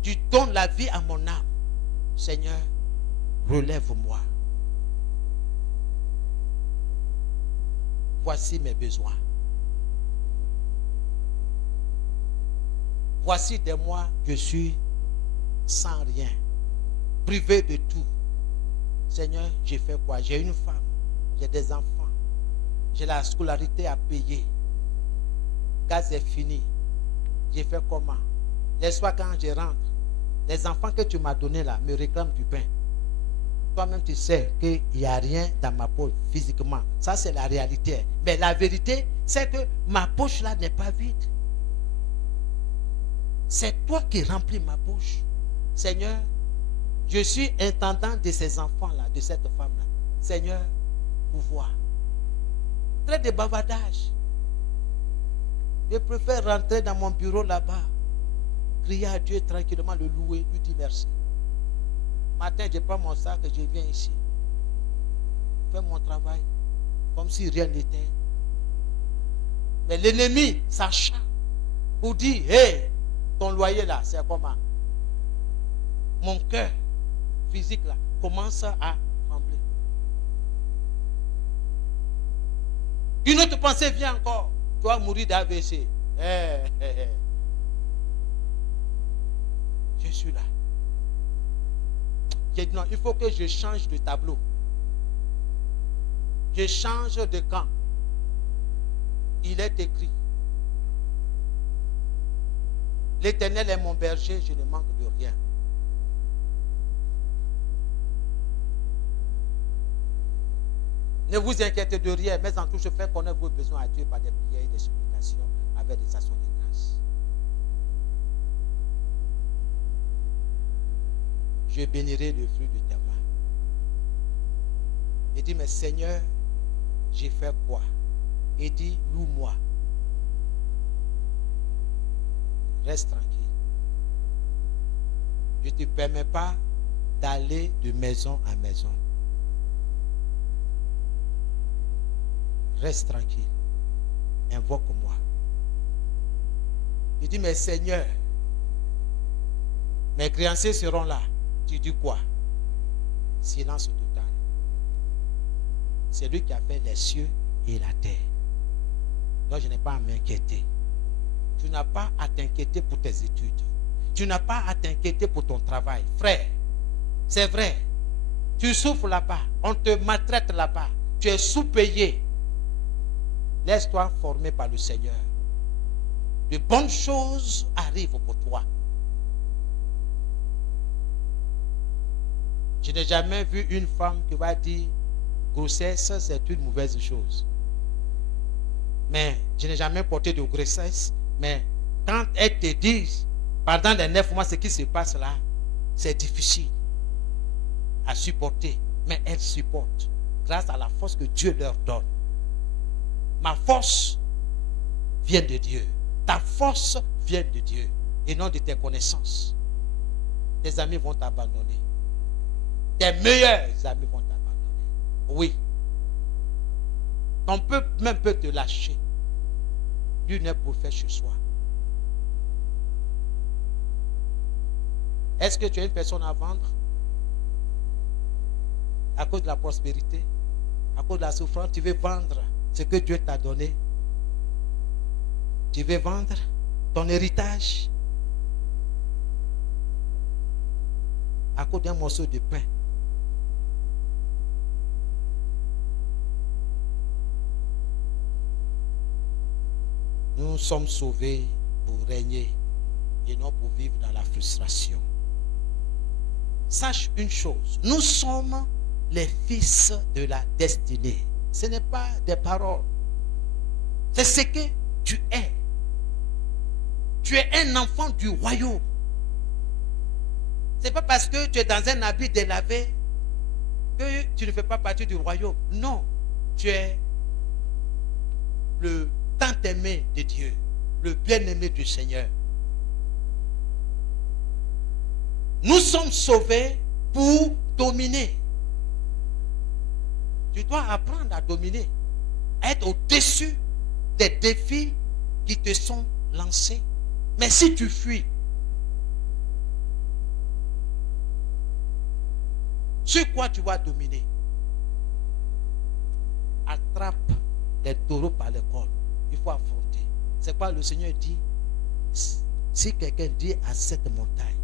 Tu donnes la vie à mon âme. Seigneur, relève-moi. Voici mes besoins. Voici des mois, je suis sans rien, privé de tout. Seigneur, j'ai fait quoi? J'ai une femme, j'ai des enfants, j'ai la scolarité à payer. Gaz est fini. J'ai fait comment? Les soirs quand je rentre, les enfants que tu m'as donnés là me réclament du pain. Toi-même tu sais qu'il n'y a rien dans ma poche physiquement. Ça c'est la réalité. Mais la vérité, c'est que ma poche là n'est pas vide. C'est toi qui remplis ma poche. Seigneur, je suis intendant de ces enfants-là, de cette femme-là. Seigneur, pouvoir. Très de bavardage. Je préfère rentrer dans mon bureau là-bas, crier à Dieu tranquillement, le louer, lui dire merci. Matin, je prends mon sac et je viens ici. Je fais mon travail comme si rien n'était. Mais l'ennemi s'acharne pour dire, hé, ton loyer là, c'est comment? Mon cœur physique là commence à trembler. Une autre pensée vient encore. Tu vas mourir d'AVC. Je suis là. J'ai dit non, il faut que je change de tableau. Je change de camp. Il est écrit. L'Éternel est mon berger, je ne manque de rien. Ne vous inquiétez de rien, mais en tout, je fais connaître vos besoins à Dieu par des prières et des supplications avec des actions de grâce. Je bénirai le fruit de ta main. Il dit, mais Seigneur, j'ai fait quoi? Il dit, loue-moi. Reste tranquille. Je ne te permets pas d'aller de maison à maison. Reste tranquille. Invoque-moi. Il dit, mais Seigneur, mes créanciers seront là. Tu dis quoi? Silence total. C'est lui qui a fait les cieux et la terre. Donc je n'ai pas à m'inquiéter. Tu n'as pas à t'inquiéter pour tes études. Tu n'as pas à t'inquiéter pour ton travail. Frère, c'est vrai. Tu souffres là-bas. On te maltraite là-bas. Tu es sous-payé. Laisse-toi former par le Seigneur. De bonnes choses arrivent pour toi. Je n'ai jamais vu une femme qui va dire grossesse, c'est une mauvaise chose. Mais je n'ai jamais porté de grossesse. Mais quand elles te disent pendant les 9 mois ce qui se passe là, c'est difficile à supporter. Mais elles supportent grâce à la force que Dieu leur donne. Ma force vient de Dieu. Ta force vient de Dieu et non de tes connaissances. Tes amis vont t'abandonner. Tes meilleurs amis vont t'abandonner. Oui. Ton peuple même peut te lâcher. Lui n'est prophète chez soi. Est-ce que tu as une personne à vendre? À cause de la prospérité, à cause de la souffrance, tu veux vendre ce que Dieu t'a donné. Tu veux vendre ton héritage à cause d'un morceau de pain. Nous sommes sauvés pour régner et non pour vivre dans la frustration. Sache une chose, nous sommes les fils de la destinée. Ce n'est pas des paroles. C'est ce que tu es. Tu es un enfant du royaume. Ce n'est pas parce que tu es dans un habit délavé que tu ne fais pas partie du royaume. Non, tu es le tant aimé de Dieu, le bien-aimé du Seigneur. Nous sommes sauvés pour dominer. Tu dois apprendre à dominer, à être au-dessus des défis qui te sont lancés. Mais si tu fuis, sur quoi tu vas dominer? Attrape les taureaux par les cornes. Il faut affronter. C'est quoi le Seigneur dit? Si quelqu'un dit à cette montagne,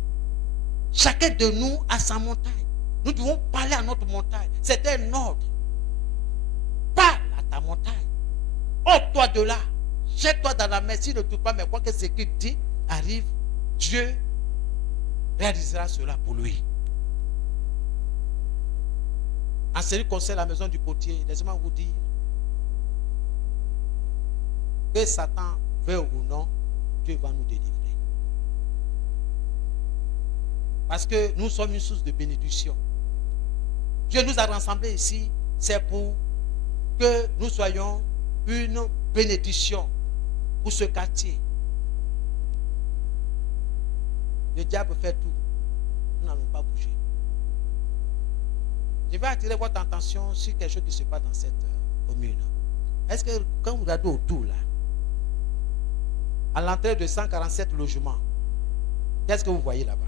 chacun de nous a sa montagne. Nous devons parler à notre montagne. C'est un ordre. Parle à ta montagne. Ôte-toi de là. Jette-toi dans la mer. S'il ne doute pas, mais quoi que ce qu'il dit, arrive, Dieu réalisera cela pour lui. En ce qui concerne la maison du potier, laissez-moi vous dire que Satan veut ou non, Dieu va nous délivrer. Parce que nous sommes une source de bénédiction. Dieu nous a rassemblés ici, c'est pour que nous soyons une bénédiction pour ce quartier. Le diable fait tout. Nous n'allons pas bouger. Je vais attirer votre attention sur quelque chose qui se passe dans cette commune. Est-ce que quand vous regardez autour là, à l'entrée de 147 logements, qu'est-ce que vous voyez là-bas?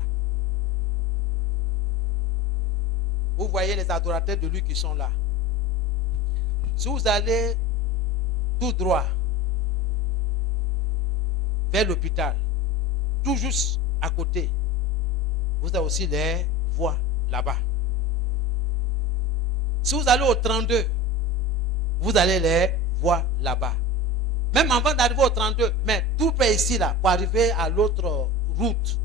Vous voyez les adorateurs de lui qui sont là. Si vous allez tout droit vers l'hôpital, tout juste à côté, vous avez aussi les voies là-bas. Si vous allez au 32, vous allez les voir là-bas. Même avant d'arriver au 32, mais tout près ici, là, pour arriver à l'autre route,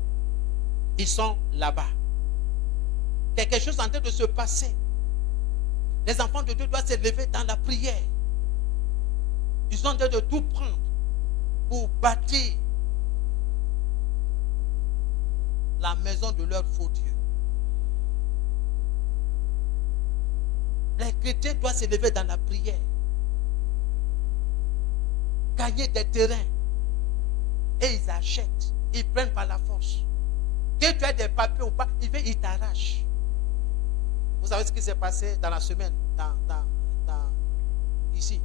ils sont là-bas. Quelque chose est en train de se passer. Les enfants de Dieu doivent se lever dans la prière. Ils ont en train de tout prendre pour bâtir la maison de leur faux Dieu. Les chrétiens doivent se lever dans la prière. Gagner des terrains. Et ils achètent. Ils prennent par la force. Que tu as des papiers ou pas, ils t'arrachent. Vous savez ce qui s'est passé dans la semaine, ici.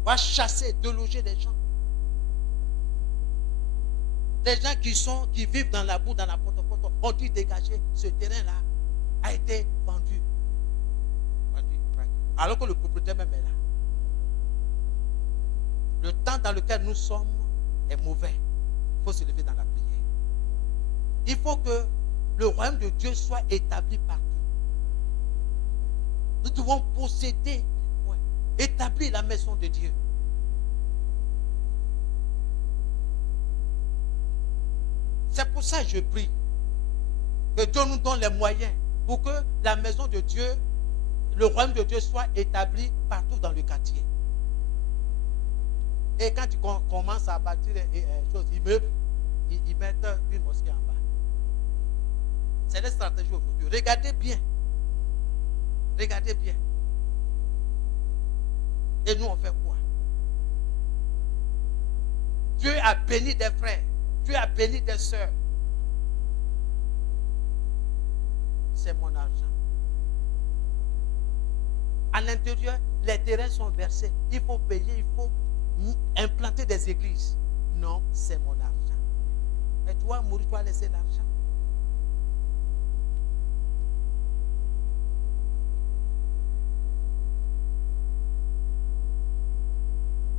On va chasser, déloger les gens. Les gens qui vivent dans la boue, dans la potopoto, ont dû dégager ce terrain-là, a été vendu. Alors que le propriétaire même est là. Le temps dans lequel nous sommes est mauvais. Il faut se lever dans la prière. Il faut que le royaume de Dieu soit établi partout. Nous devons posséder, établir la maison de Dieu. C'est pour ça que je prie que Dieu nous donne les moyens pour que la maison de Dieu, le royaume de Dieu soit établi partout dans le quartier. Et quand tu commences à bâtir les choses, ils mettent une mosquée en bas. C'est la stratégie aujourd'hui. Regardez bien. Regardez bien. Et nous, on fait quoi? Dieu a béni des frères. Dieu a béni des sœurs. C'est mon argent. À l'intérieur, les terrains sont versés. Il faut payer, il faut implanter des églises. Non, c'est mon argent. Mais toi, mourir, toi, laisser l'argent.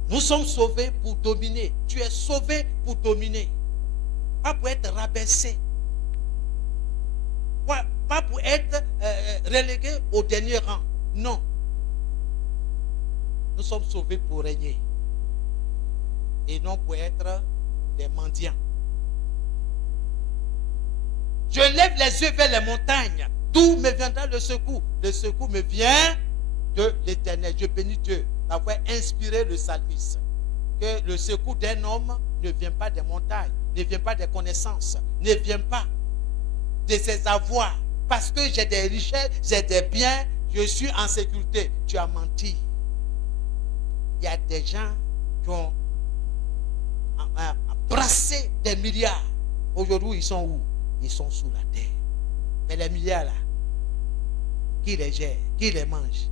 Nous sommes sauvés pour dominer. Tu es sauvé pour dominer. Pas pour être rabaissé. Pas pour être relégué au dernier rang. Non. Nous sommes sauvés pour régner. Et non pour être des mendiants. Je lève les yeux vers les montagnes. D'où me viendra le secours? Le secours me vient de l'Éternel. Je bénis Dieu d'avoir inspiré le salmiste. Que le secours d'un homme ne vient pas des montagnes, ne vient pas des connaissances, ne vient pas de ses avoirs. Parce que j'ai des richesses, j'ai des biens, je suis en sécurité. Tu as menti. Il y a des gens qui ont brassé des milliards. Aujourd'hui, ils sont où? Ils sont sous la terre. Mais les milliards là, qui les gère? Qui les mange?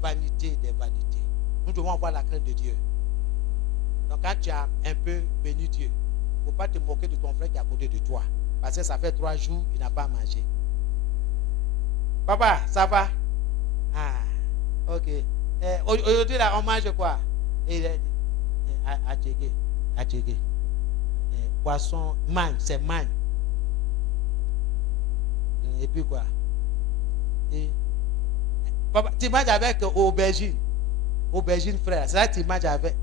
Vanité des vanités. Nous devons avoir la crainte de Dieu. Donc quand tu as un peu béni Dieu, il ne faut pas te moquer de ton frère qui est à côté de toi. Parce que ça fait 3 jours, il n'a pas mangé. Papa, ça va? Ah, ok. Aujourd'hui, là, on mange quoi? Il a dit, attiqué. Poisson, mangue, c'est mangue. Et puis quoi? Papa, tu manges avec aubergine. Aubergine frère. C'est là que tu manges avec.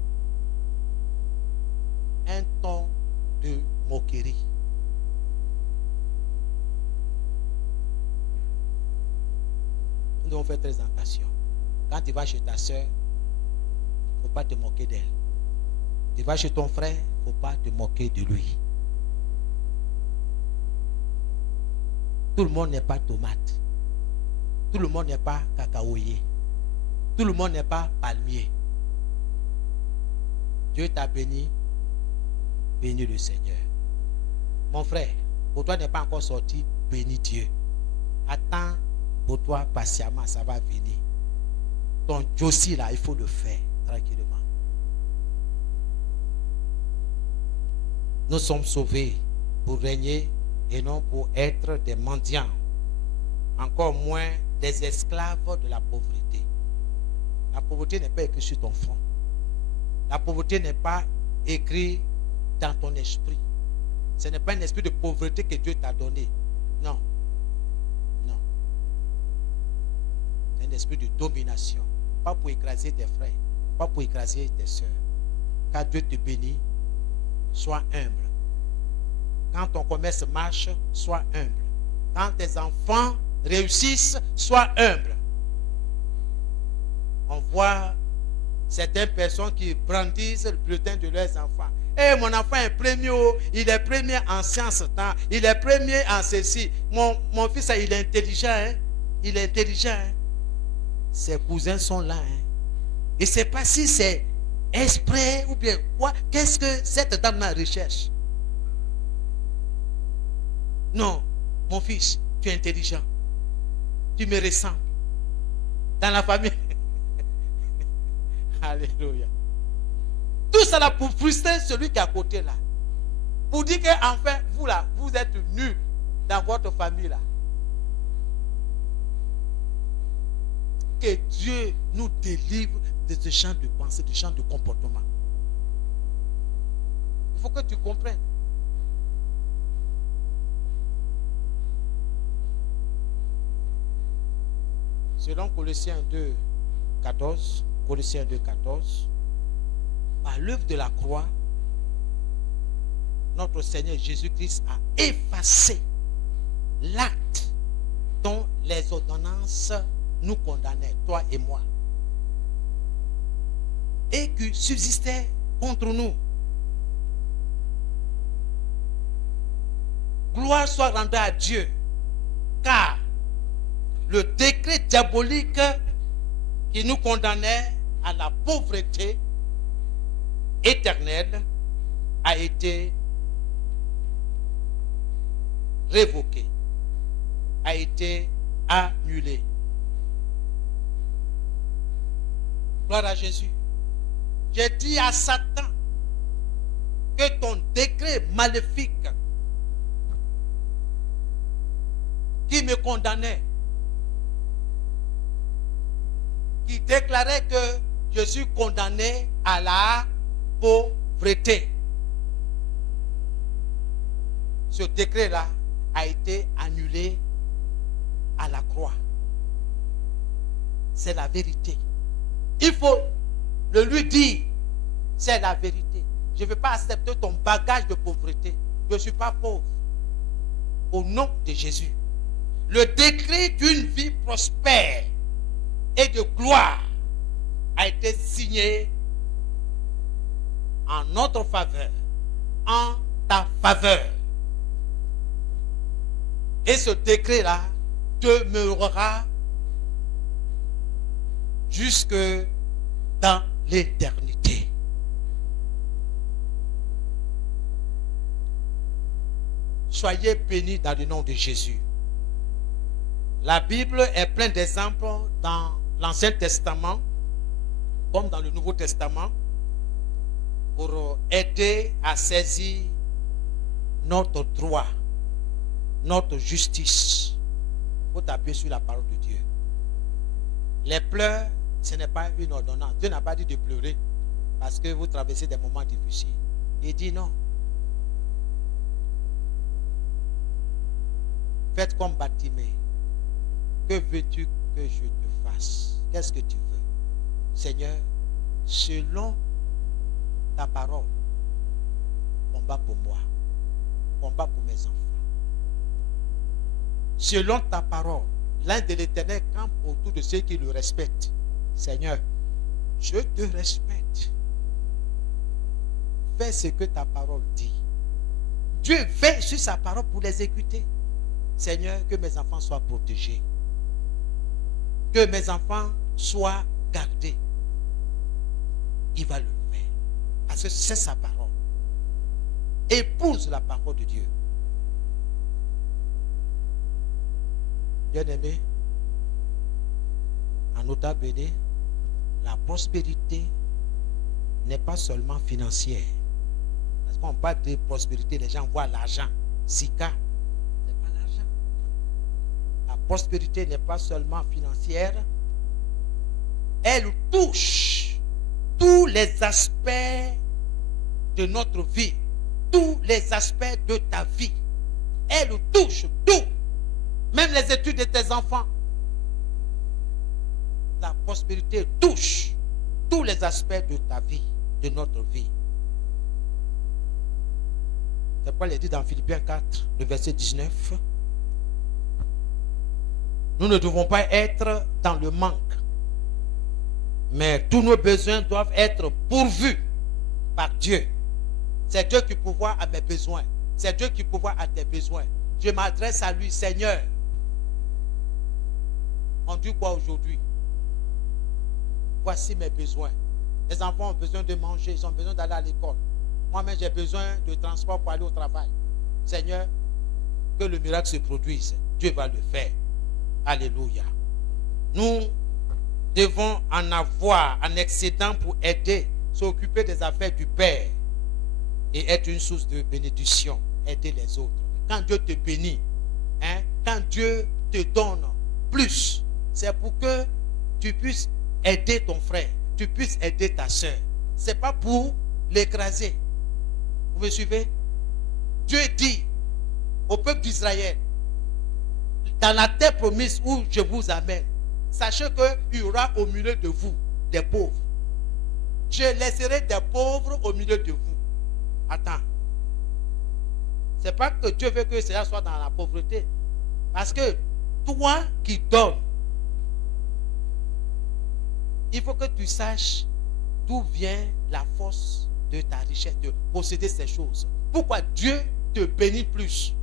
moquerie. Nous devons faire très attention. Quand tu vas chez ta soeur, il ne faut pas te moquer d'elle. Tu vas chez ton frère, il ne faut pas te moquer de lui. Tout le monde n'est pas tomate. Tout le monde n'est pas cacaoyer. Tout le monde n'est pas palmier. Dieu t'a béni. Bénis le Seigneur. Mon frère, pour toi n'est pas encore sorti, bénis Dieu. Attends pour toi patiemment, ça va venir. Ton dossier là, il faut le faire tranquillement. Nous sommes sauvés pour régner et non pour être des mendiants. Encore moins des esclaves de la pauvreté. La pauvreté n'est pas écrite sur ton front. La pauvreté n'est pas écrite dans ton esprit. Ce n'est pas un esprit de pauvreté que Dieu t'a donné. Non. Non. C'est un esprit de domination. Pas pour écraser tes frères. Pas pour écraser tes soeurs. Car Dieu te bénit. Sois humble. Quand ton commerce marche, sois humble. Quand tes enfants réussissent, sois humble. On voit certaines personnes qui brandissent le bulletin de leurs enfants. Eh, mon enfant est premier, il est premier en sciences, il est premier en ceci. Mon fils, il est intelligent, hein? Il est intelligent. Hein? Ses cousins sont là. Hein? Et je ne sais pas si c'est exprès ou bien quoi. Qu'est-ce que cette dame-là recherche? Non, mon fils, tu es intelligent. Tu me ressembles. Dans la famille. Alléluia. Tout ça là pour frustrer celui qui est à côté là. Pour dire qu'enfin, vous là, vous êtes nuls dans votre famille là. Que Dieu nous délivre de ce champ de pensée, de champ de comportement. Il faut que tu comprennes. Selon Colossiens 2, 14, Colossiens 2, 14, par l'œuvre de la croix, notre Seigneur Jésus-Christ a effacé l'acte dont les ordonnances nous condamnaient, toi et moi, et qui subsistait contre nous. Gloire soit rendue à Dieu, car le décret diabolique qui nous condamnait à la pauvreté éternelle a été révoqué, a été annulé. Gloire à Jésus. J'ai dit à Satan que ton décret maléfique qui me condamnait, qui déclarait que je suis condamné à la pauvreté. Ce décret-là a été annulé à la croix. C'est la vérité. Il faut le lui dire. C'est la vérité. Je ne veux pas accepter ton bagage de pauvreté. Je ne suis pas pauvre. Au nom de Jésus. Le décret d'une vie prospère et de gloire a été signé en notre faveur, en ta faveur. Et ce décret-là demeurera jusque dans l'éternité. Soyez bénis dans le nom de Jésus. La Bible est pleine d'exemples dans l'Ancien Testament comme dans le Nouveau Testament pour aider à saisir notre droit, notre justice. Il faut t'appuyer sur la parole de Dieu. Les pleurs, ce n'est pas une ordonnance. Dieu n'a pas dit de pleurer parce que vous traversez des moments difficiles. Il dit non. Faites comme Bartimée. Que veux-tu que je te fasse? Qu'est-ce que tu veux? Seigneur, selon ta parole, combat pour moi. combat pour mes enfants. Selon ta parole, l'un de l'Éternel campe autour de ceux qui le respectent. Seigneur, je te respecte. Fais ce que ta parole dit. Dieu veille sur sa parole pour l'exécuter. Seigneur, que mes enfants soient protégés. Que mes enfants soient gardés. Il va le faire. Parce que c'est sa parole. Épouse la parole de Dieu. Bien-aimé, en nota béni, la prospérité n'est pas seulement financière. Parce qu'on parle de prospérité, les gens voient l'argent. Sika, c'est pas l'argent. La prospérité n'est pas seulement financière. Elle touche tous les aspects de notre vie. Tous les aspects de ta vie. Elle touche tout. Même les études de tes enfants. La prospérité touche tous les aspects de ta vie, de notre vie. C'est pourquoi il est dit dans Philippiens 4, le verset 19. Nous ne devons pas être dans le manque. Mais tous nos besoins doivent être pourvus par Dieu. C'est Dieu qui pourvoit à mes besoins. C'est Dieu qui pourvoit à tes besoins. Je m'adresse à lui, Seigneur. On dit quoi aujourd'hui? Voici mes besoins. Les enfants ont besoin de manger, ils ont besoin d'aller à l'école. Moi-même, j'ai besoin de transport pour aller au travail. Seigneur, que le miracle se produise. Dieu va le faire. Alléluia. Nous devons en avoir un excédent pour aider, s'occuper des affaires du Père et être une source de bénédiction, aider les autres. Quand Dieu te bénit, quand Dieu te donne plus, c'est pour que tu puisses aider ton frère, tu puisses aider ta soeur. Ce n'est pas pour l'écraser. Vous me suivez? Dieu dit au peuple d'Israël, dans la terre promise où je vous amène, sachez qu'il y aura au milieu de vous des pauvres. Je laisserai des pauvres au milieu de vous. Attends. Ce n'est pas que Dieu veut que cela soit dans la pauvreté. Parce que toi qui donnes, il faut que tu saches d'où vient la force de ta richesse, de posséder ces choses. Pourquoi Dieu te bénit plus?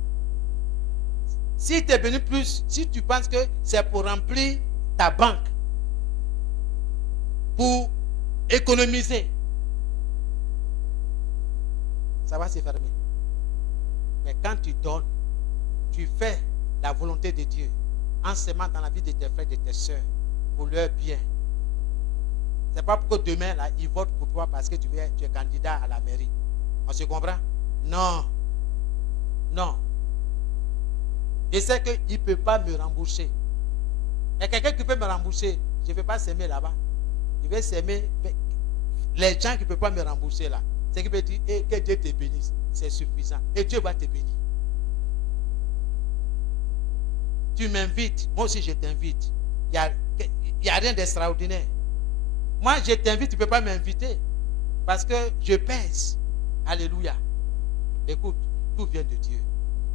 S'il te bénit plus, si tu penses que c'est pour remplir ta banque, pour économiser, ça va se fermer. Mais quand tu donnes, tu fais la volonté de Dieu en s'aimant dans la vie de tes frères et de tes soeurs pour leur bien. Ce n'est pas pour que demain, là, ils votent pour toi parce que tu es candidat à la mairie. On se comprend? Non. Non. Je sais qu'il ne peut pas me rembourser. Il y a quelqu'un qui peut me rembourser. Je ne vais pas s'aimer là-bas. Je vais s'aimer les gens qui ne peuvent pas me rembourser là. C'est qui peut dire que Dieu te bénisse. C'est suffisant. Et Dieu va te bénir. Tu m'invites. Moi aussi, je t'invite. Il n'y a rien d'extraordinaire. Moi, je t'invite, tu ne peux pas m'inviter. Parce que je pèse. Alléluia. Écoute, tout vient de Dieu.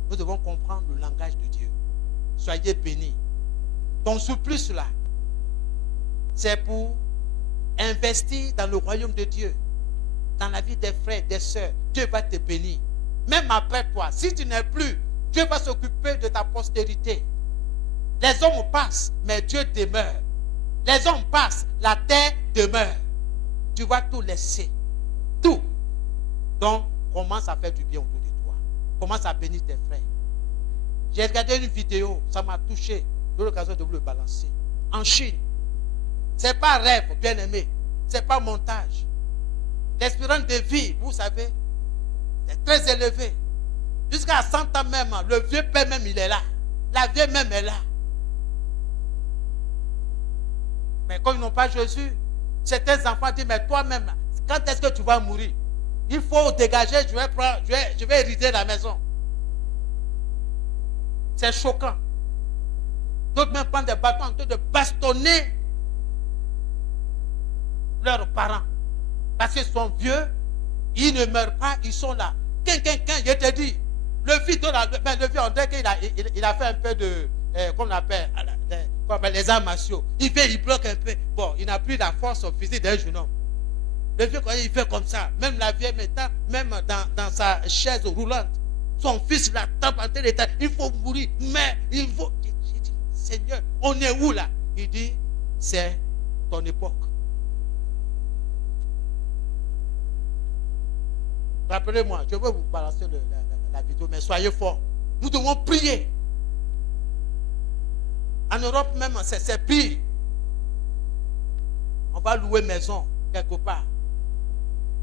Nous devons comprendre le langage de Dieu. Soyez bénis. Ton surplus là, c'est pour investir dans le royaume de Dieu. Dans la vie des frères, des sœurs. Dieu va te bénir. Même après toi, si tu n'es plus, Dieu va s'occuper de ta postérité. Les hommes passent, mais Dieu demeure. Les hommes passent, la terre demeure. Tu vas tout laisser. Tout. Donc, commence à faire du bien autour de toi. Commence à bénir tes frères. J'ai regardé une vidéo, ça m'a touché. J'ai l'occasion de vous le balancer. En Chine. Ce n'est pas rêve, bien aimé. Ce n'est pas montage. L'espérance de vie, vous savez, est très élevée. Jusqu'à 100 ans même, le vieux père même, il est là. La vieille même est là. Mais comme ils n'ont pas Jésus, certains enfants disent, mais toi-même, quand est-ce que tu vas mourir? Il faut dégager, je vais hériter la maison. C'est choquant. D'autres même prennent des bâtons en train de bastonner leurs parents. Parce qu'ils sont vieux, ils ne meurent pas, ils sont là. Je te dis, Le fils, le vieux, on dirait qu'il a fait un peu de, comme on appelle, les arts martiaux. Il bloque un peu. Bon, il n'a plus la force physique d'un jeune homme. Le vieux, il fait comme ça. Même la vieille, maintenant, même dans sa chaise roulante, son fils la tape en tel état. Il faut mourir. Mais il faut. J'ai dit, Seigneur, on est où là? Il dit, c'est ton époque. Rappelez-moi, je veux vous balancer la vidéo, mais soyez forts. Nous devons prier. En Europe même, c'est pire. On va louer maison quelque part.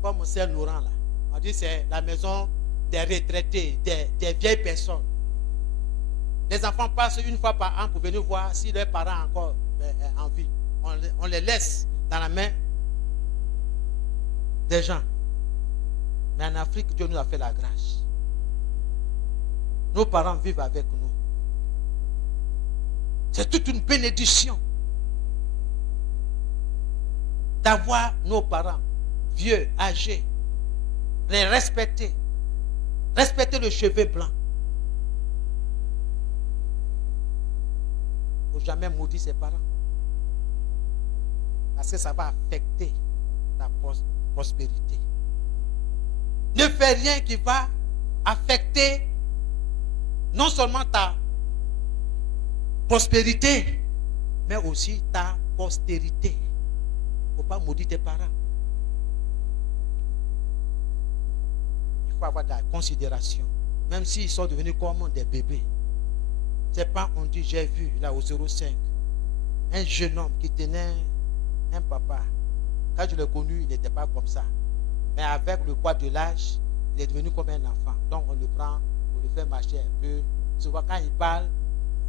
Comme c'est Laurent là. On dit c'est la maison des retraités, des vieilles personnes. Les enfants passent une fois par an pour venir voir si leurs parents sont encore en vie. On les laisse dans la main des gens. Mais en Afrique, Dieu nous a fait la grâce. Nos parents vivent avec nous. C'est toute une bénédiction d'avoir nos parents vieux, âgés, les respecter. Respecter le cheveu blanc. Il ne faut jamais maudire ses parents. Parce que ça va affecter ta prospérité. Ne fais rien qui va affecter non seulement ta prospérité, mais aussi ta postérité. Il ne faut pas maudire tes parents. Il faut avoir de la considération. Même s'ils sont devenus comme des bébés. C'est pas, on dit, j'ai vu là au 05, un jeune homme qui tenait un papa. Quand je l'ai connu, il n'était pas comme ça. Mais avec le poids de l'âge, il est devenu comme un enfant. Donc on le prend, on le fait marcher un peu. Souvent quand il parle,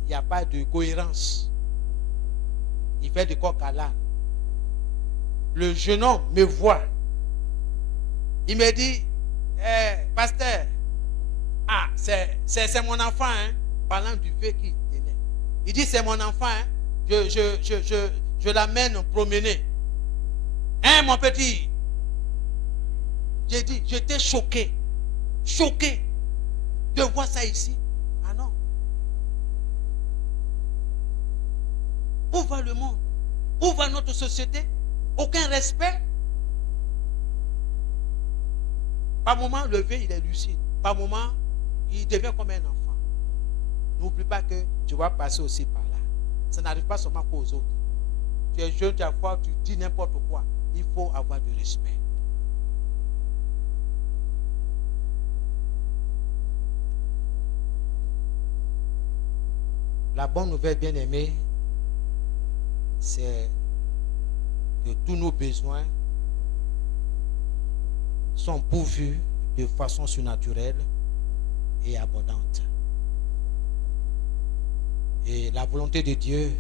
il n'y a pas de cohérence. Il fait du coq à l'âne. Le jeune homme me voit. Il me dit, pasteur, c'est mon enfant, hein, parlant du fait qu'il tenait. Il dit, c'est mon enfant, hein, je l'amène promener. Hein, mon petit? J'ai dit, j'étais choqué de voir ça ici. Ah non. Où va le monde? Où va notre société? Aucun respect. Par moment, le vieux, il est lucide. Par moment, il devient comme un enfant. N'oublie pas que tu vas passer aussi par là. Ça n'arrive pas seulement qu'aux autres. Tu es jeune, tu as foi, tu dis n'importe quoi. Il faut avoir du respect. La bonne nouvelle, bien aimée, c'est que tous nos besoins sont pourvus de façon surnaturelle et abondante. Et la volonté de Dieu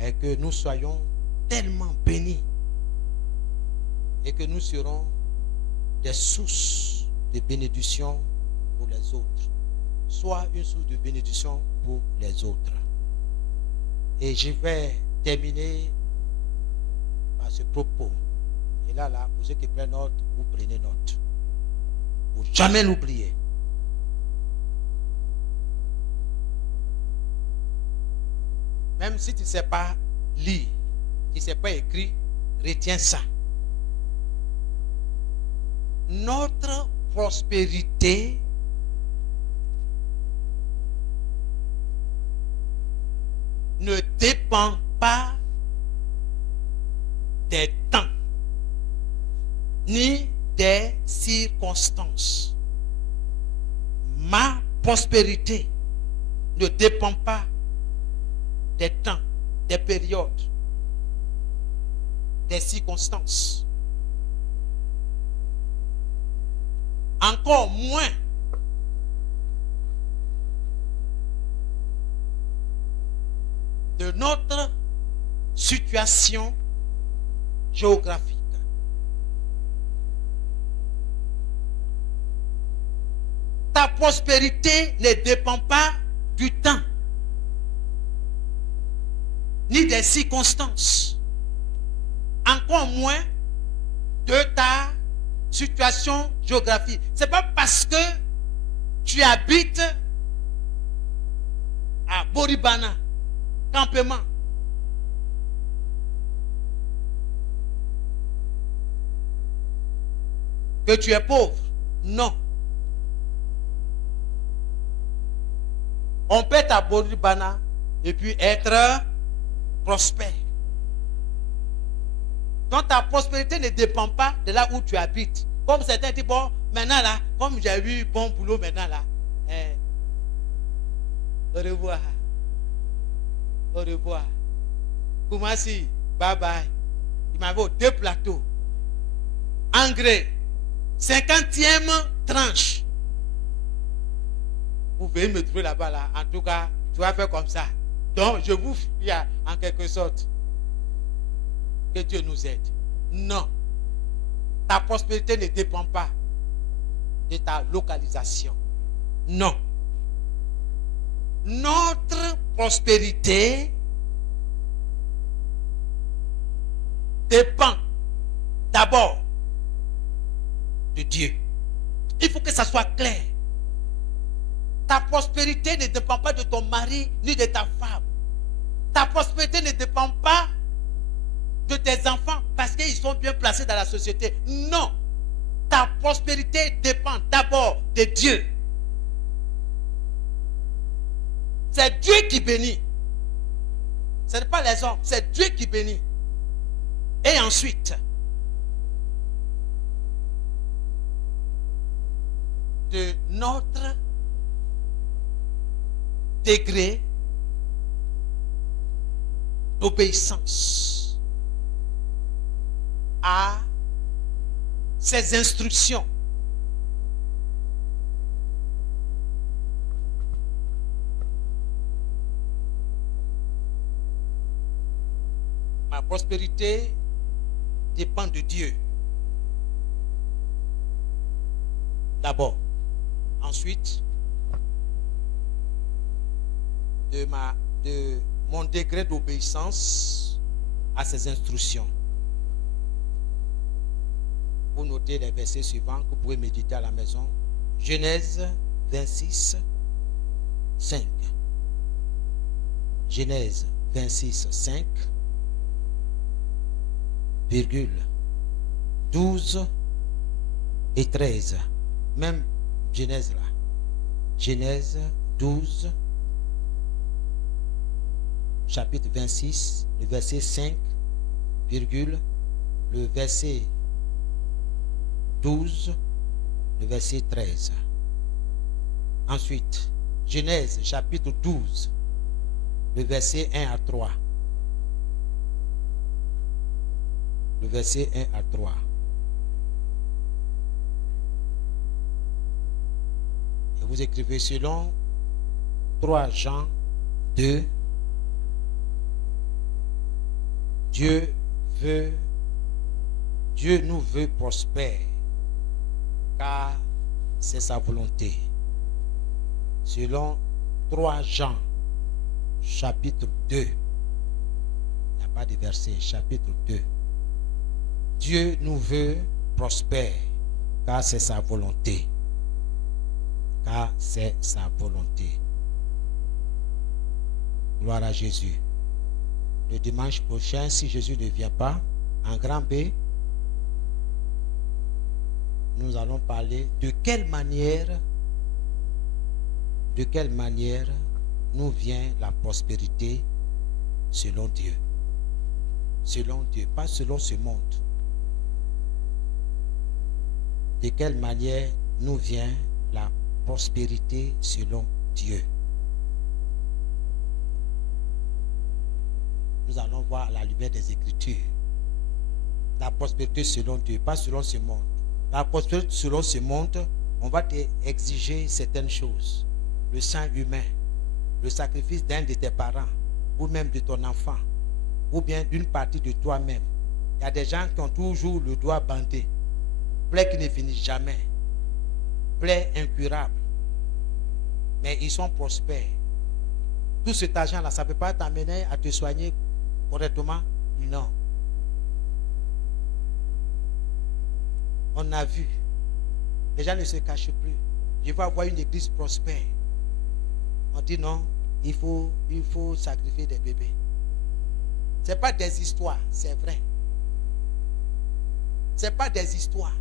est que nous soyons tellement bénis et que nous serons des sources de bénédiction pour les autres. Soit une source de bénédiction pour les autres. Et je vais terminer par ce propos. Et là, pour ceux qui prennent note, vous prenez note. Pour jamais l'oublier. Même si tu ne sais pas lire, tu ne sais pas écrire, retiens ça. Notre prospérité ne dépend pas des temps ni des circonstances. Ma prospérité ne dépend pas des temps, des périodes, des circonstances. Encore moins de notre situation géographique. Ta prospérité ne dépend pas du temps, ni des circonstances, encore moins de ta situation géographique. Ce n'est pas parce que tu habites à Boribana, campement. Que tu es pauvre? Non. On peut être à Boribana et puis être prospère. Donc ta prospérité ne dépend pas de là où tu habites. Comme certains disent, bon, maintenant là, comme j'ai eu bon boulot maintenant là, au revoir. Au revoir. Koumassi, bye bye. Il m'avait 2 plateaux. Engrais. 50e tranche. Vous pouvez me trouver là-bas là. En tout cas, tu vas faire comme ça. Donc, je vous fie en quelque sorte. Que Dieu nous aide. Non. Ta prospérité ne dépend pas de ta localisation. Non. Notre prospérité dépend d'abord de Dieu. Il faut que ça soit clair. Ta prospérité ne dépend pas de ton mari ni de ta femme. Ta prospérité ne dépend pas de tes enfants parce qu'ils sont bien placés dans la société. Non. Ta prospérité dépend d'abord de Dieu. C'est Dieu qui bénit. Ce n'est pas les hommes, c'est Dieu qui bénit. Et ensuite, de notre degré d'obéissance à ses instructions. Ma prospérité dépend de Dieu. D'abord. Ensuite, de mon degré d'obéissance à ses instructions. Vous notez les versets suivants que vous pouvez méditer à la maison. Genèse 26, 5. Genèse 26, 5, virgule 12 et 13. Même Genèse là. Genèse 12, chapitre 26, le verset 5, virgule, le verset 12, le verset 13. Ensuite, Genèse chapitre 12, le verset 1 à 3. Le verset 1 à 3. Et vous écrivez selon 3 Jean 2. Dieu nous veut prospères, car c'est sa volonté. Selon 3 Jean, chapitre 2, il n'y a pas de verset, chapitre 2. Dieu nous veut prospères, car c'est sa volonté. Car c'est sa volonté. Gloire à Jésus. Le dimanche prochain, si Jésus ne vient pas, en grand B, nous allons parler de quelle manière nous vient la prospérité selon Dieu. Selon Dieu, pas selon ce monde. De quelle manière nous vient la prospérité selon Dieu. Nous allons voir à la lumière des Écritures la prospérité selon Dieu, pas selon ce monde. La prospérité selon ce monde, on va exiger certaines choses. Le sang humain, le sacrifice d'un de tes parents, ou même de ton enfant, ou bien d'une partie de toi-même. Il y a des gens qui ont toujours le doigt bandé, plaies qui ne finissent jamais, plaies incurables, mais ils sont prospères. Tout cet argent-là, ça ne peut pas t'amener à te soigner correctement? Non. On a vu. Les gens ne se cachent plus. Je veux avoir une église prospère. On dit non, il faut sacrifier des bébés. Ce n'est pas des histoires, c'est vrai. Ce n'est pas des histoires.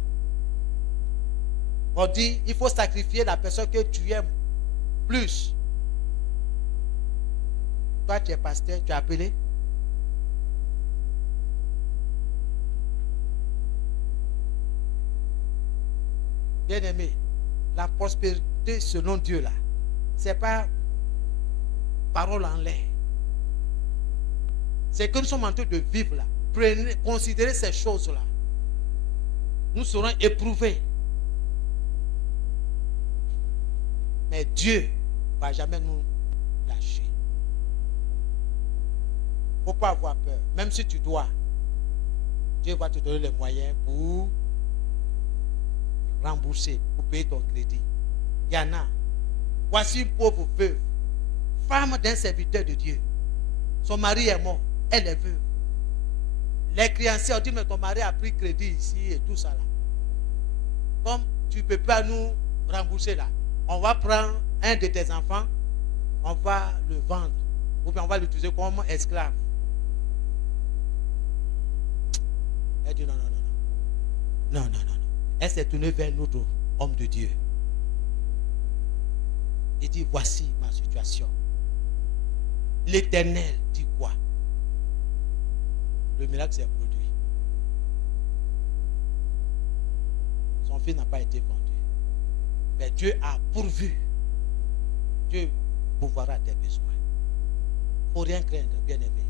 On dit, il faut sacrifier la personne que tu aimes plus. Toi, tu es pasteur, tu es appelé. Bien-aimé, la prospérité selon Dieu, là, ce n'est pas parole en l'air. C'est que nous sommes en train de vivre là. Prenez, considérez ces choses-là. Nous serons éprouvés. Mais Dieu ne va jamais nous lâcher. Il ne faut pas avoir peur. Même si tu dois, Dieu va te donner les moyens pour rembourser, pour payer ton crédit. Il y en a. Voici une pauvre veuve, femme d'un serviteur de Dieu. Son mari est mort, elle est veuve. Les créanciers ont dit, mais ton mari a pris crédit ici et tout ça là. Comme tu ne peux pas nous rembourser là, on va prendre un de tes enfants, on va le vendre, ou bien on va l'utiliser comme esclave. Elle dit non, non, non, non, non, non, non. Elle s'est tournée vers notre homme de Dieu. Il dit, voici ma situation. L'Éternel dit quoi? Le miracle s'est produit. Son fils n'a pas été vendu. Mais Dieu a pourvu. Dieu pourvoira tes besoins. Il ne faut rien craindre, bien-aimé.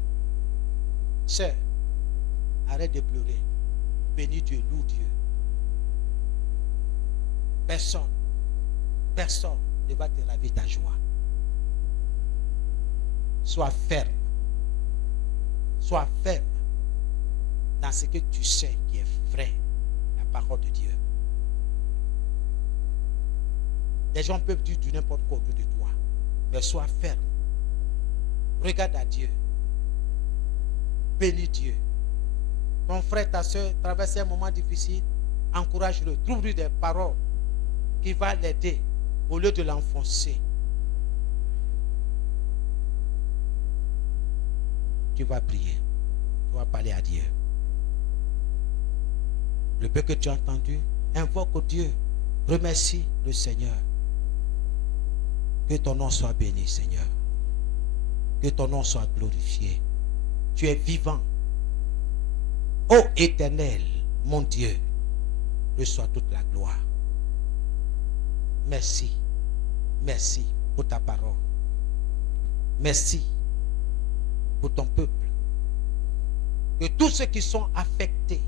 Sœur, arrête de pleurer. Bénis Dieu, loue Dieu. Personne ne va te raver ta joie. Sois ferme. Sois ferme dans ce que tu sais qui est vrai, la parole de Dieu. Les gens peuvent dire du n'importe quoi autour de toi, mais sois ferme. Regarde à Dieu. Bénis Dieu. Ton frère, ta soeur traverse un moment difficile, encourage-le. Trouve-lui des paroles qui vont l'aider au lieu de l'enfoncer. Tu vas prier. Tu vas parler à Dieu. Le peu que tu as entendu, invoque Dieu. Remercie le Seigneur. Que ton nom soit béni, Seigneur. Que ton nom soit glorifié. Tu es vivant. Ô Éternel, mon Dieu, reçois toute la gloire. Merci. Merci pour ta parole. Merci pour ton peuple. Que tous ceux qui sont affectés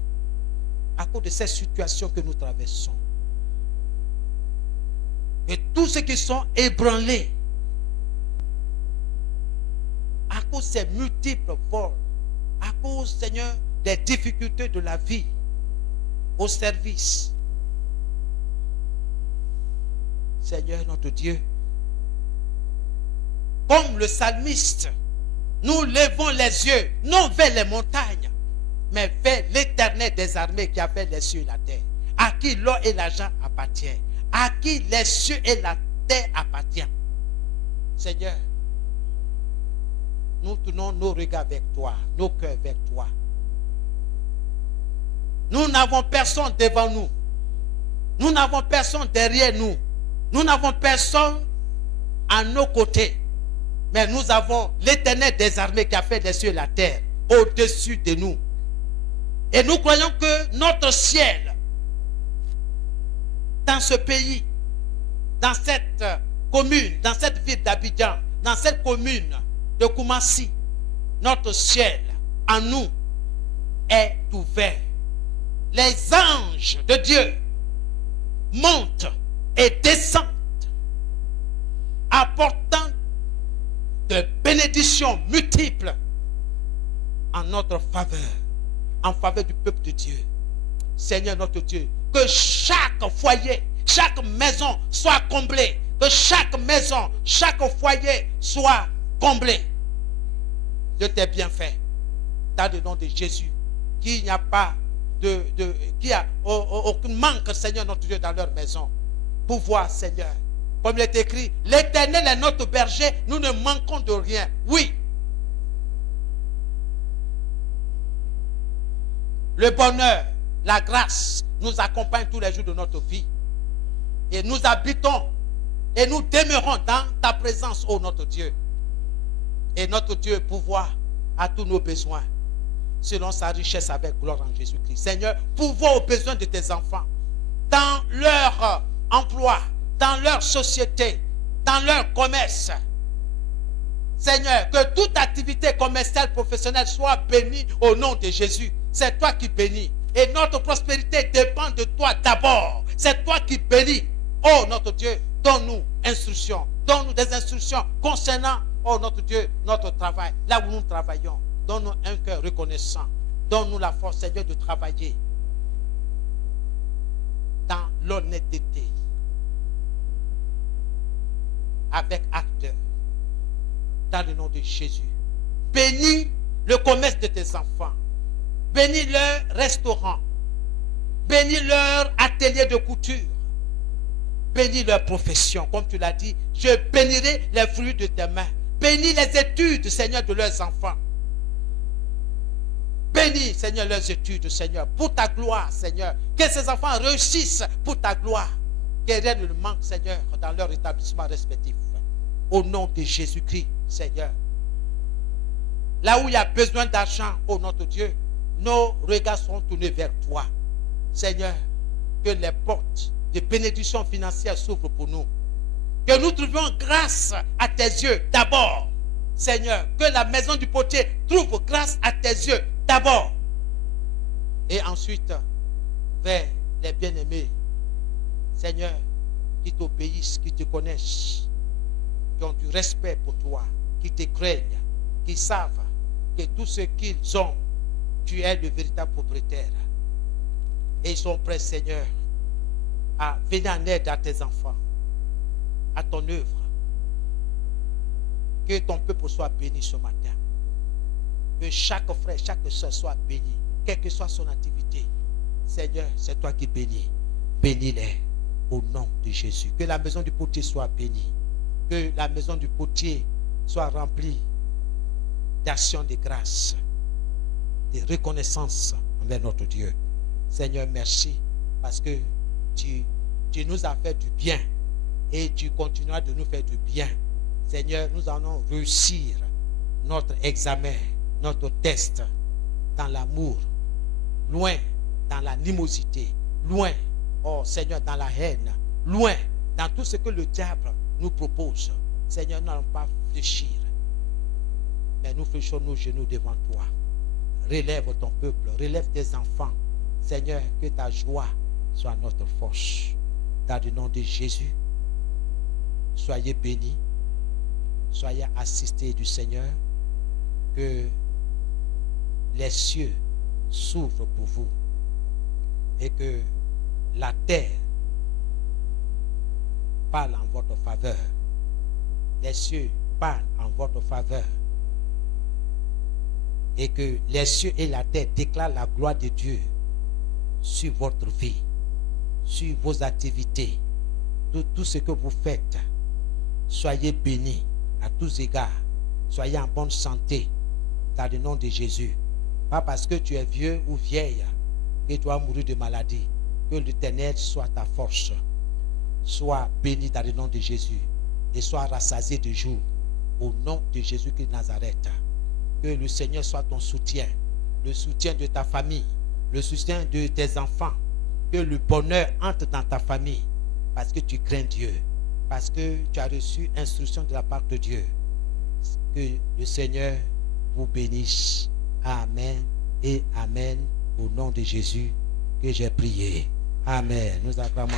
à cause de cette situation que nous traversons, et tous ceux qui sont ébranlés à cause de ces multiples vols, à cause, Seigneur, des difficultés de la vie au service. Seigneur notre Dieu, comme le psalmiste, nous levons les yeux, non vers les montagnes, mais vers l'Éternel des armées qui a fait les cieux et la terre, à qui l'or et l'argent appartiennent, à qui les cieux et la terre appartiennent. Seigneur, nous tournons nos regards vers toi, nos cœurs vers toi. Nous n'avons personne devant nous. Nous n'avons personne derrière nous. Nous n'avons personne à nos côtés. Mais nous avons l'Éternel des armées qui a fait les cieux et la terre au-dessus de nous. Et nous croyons que notre ciel, dans ce pays, dans cette commune, dans cette ville d'Abidjan, dans cette commune de Koumassi, notre ciel en nous est ouvert. Les anges de Dieu montent et descendent, apportant de bénédictions multiples en notre faveur, en faveur du peuple de Dieu. Seigneur notre Dieu, que chaque foyer, chaque maison soit comblée, que chaque maison, chaque foyer soit comblé de tes bienfaits. Dans le nom de Jésus, qu'il n'y a pas qu'il y a aucun manque, Seigneur notre Dieu, dans leur maison. pouvoir, Seigneur. Comme il est écrit, l'Éternel est notre berger, nous ne manquons de rien. Oui. Le bonheur, la grâce nous accompagnent tous les jours de notre vie. Et nous habitons et nous demeurons dans ta présence, ô notre Dieu. Et notre Dieu est pouvoir à tous nos besoins, selon sa richesse avec gloire en Jésus-Christ. Seigneur, pourvois aux besoins de tes enfants, dans leur emploi, dans leur société, dans leur commerce. Seigneur, que toute activité commerciale, professionnelle soit bénie au nom de Jésus. C'est toi qui bénis. Et notre prospérité dépend de toi d'abord. C'est toi qui bénis. Oh notre Dieu, donne-nous instruction. Donne-nous des instructions concernant, oh notre Dieu, notre travail. Là où nous travaillons. Donne-nous un cœur reconnaissant. Donne-nous la force, Seigneur, de travailler dans l'honnêteté. Avec acte. Dans le nom de Jésus. Bénis le commerce de tes enfants. Bénis leur restaurant. Bénis leur atelier de couture. Bénis leur profession. Comme tu l'as dit, je bénirai les fruits de tes mains. Bénis les études, Seigneur, de leurs enfants. Bénis, Seigneur, leurs études, Seigneur, pour ta gloire, Seigneur. Que ces enfants réussissent pour ta gloire. Que rien ne manque, Seigneur, dans leur établissement respectif. Au nom de Jésus-Christ, Seigneur. Là où il y a besoin d'argent, oh notre Dieu, nos regards seront tournés vers toi. Seigneur, que les portes de bénédiction financière s'ouvrent pour nous. Que nous trouvions grâce à tes yeux d'abord. Seigneur, que la maison du potier trouve grâce à tes yeux d'abord. Et ensuite, vers les bien-aimés. Seigneur, qui t'obéissent, qui te connaissent, qui ont du respect pour toi, qui te craignent, qui savent que tout ce qu'ils ont, tu es le véritable propriétaire. Et ils sont prêts, Seigneur, à venir en aide à tes enfants, à ton œuvre. Que ton peuple soit béni ce matin. Que chaque frère, chaque soeur soit béni, quelle que soit son activité. Seigneur, c'est toi qui bénis. Bénis-les au nom de Jésus. Que la maison du potier soit bénie. Que la maison du potier soit remplie d'actions de grâce, de reconnaissance envers notre Dieu. Seigneur, merci parce que tu nous as fait du bien et tu continueras de nous faire du bien. Seigneur, nous allons réussir notre examen, notre test dans l'amour, loin dans l'animosité, loin, oh Seigneur, dans la haine, loin dans tout ce que le diable nous propose. Seigneur, nous n'allons pas fléchir, mais nous fléchons nos genoux devant toi. Relève ton peuple, relève tes enfants. Seigneur, que ta joie soit notre force. Dans le nom de Jésus, soyez bénis, soyez assistés du Seigneur, que les cieux s'ouvrent pour vous et que la terre parle en votre faveur. Les cieux parlent en votre faveur. Et que les cieux et la terre déclarent la gloire de Dieu sur votre vie, sur vos activités, tout ce que vous faites. Soyez bénis à tous égards. Soyez en bonne santé dans le nom de Jésus. Pas parce que tu es vieux ou vieille que tu vas mourir de maladie. Que l'Éternel soit ta force. Sois béni dans le nom de Jésus et sois rassasié de jour au nom de Jésus-Christ de Nazareth. Que le Seigneur soit ton soutien, le soutien de ta famille, le soutien de tes enfants. Que le bonheur entre dans ta famille parce que tu crains Dieu, parce que tu as reçu instruction de la part de Dieu. Que le Seigneur vous bénisse. Amen et Amen. Au nom de Jésus que j'ai prié. Amen. Nous acclamons.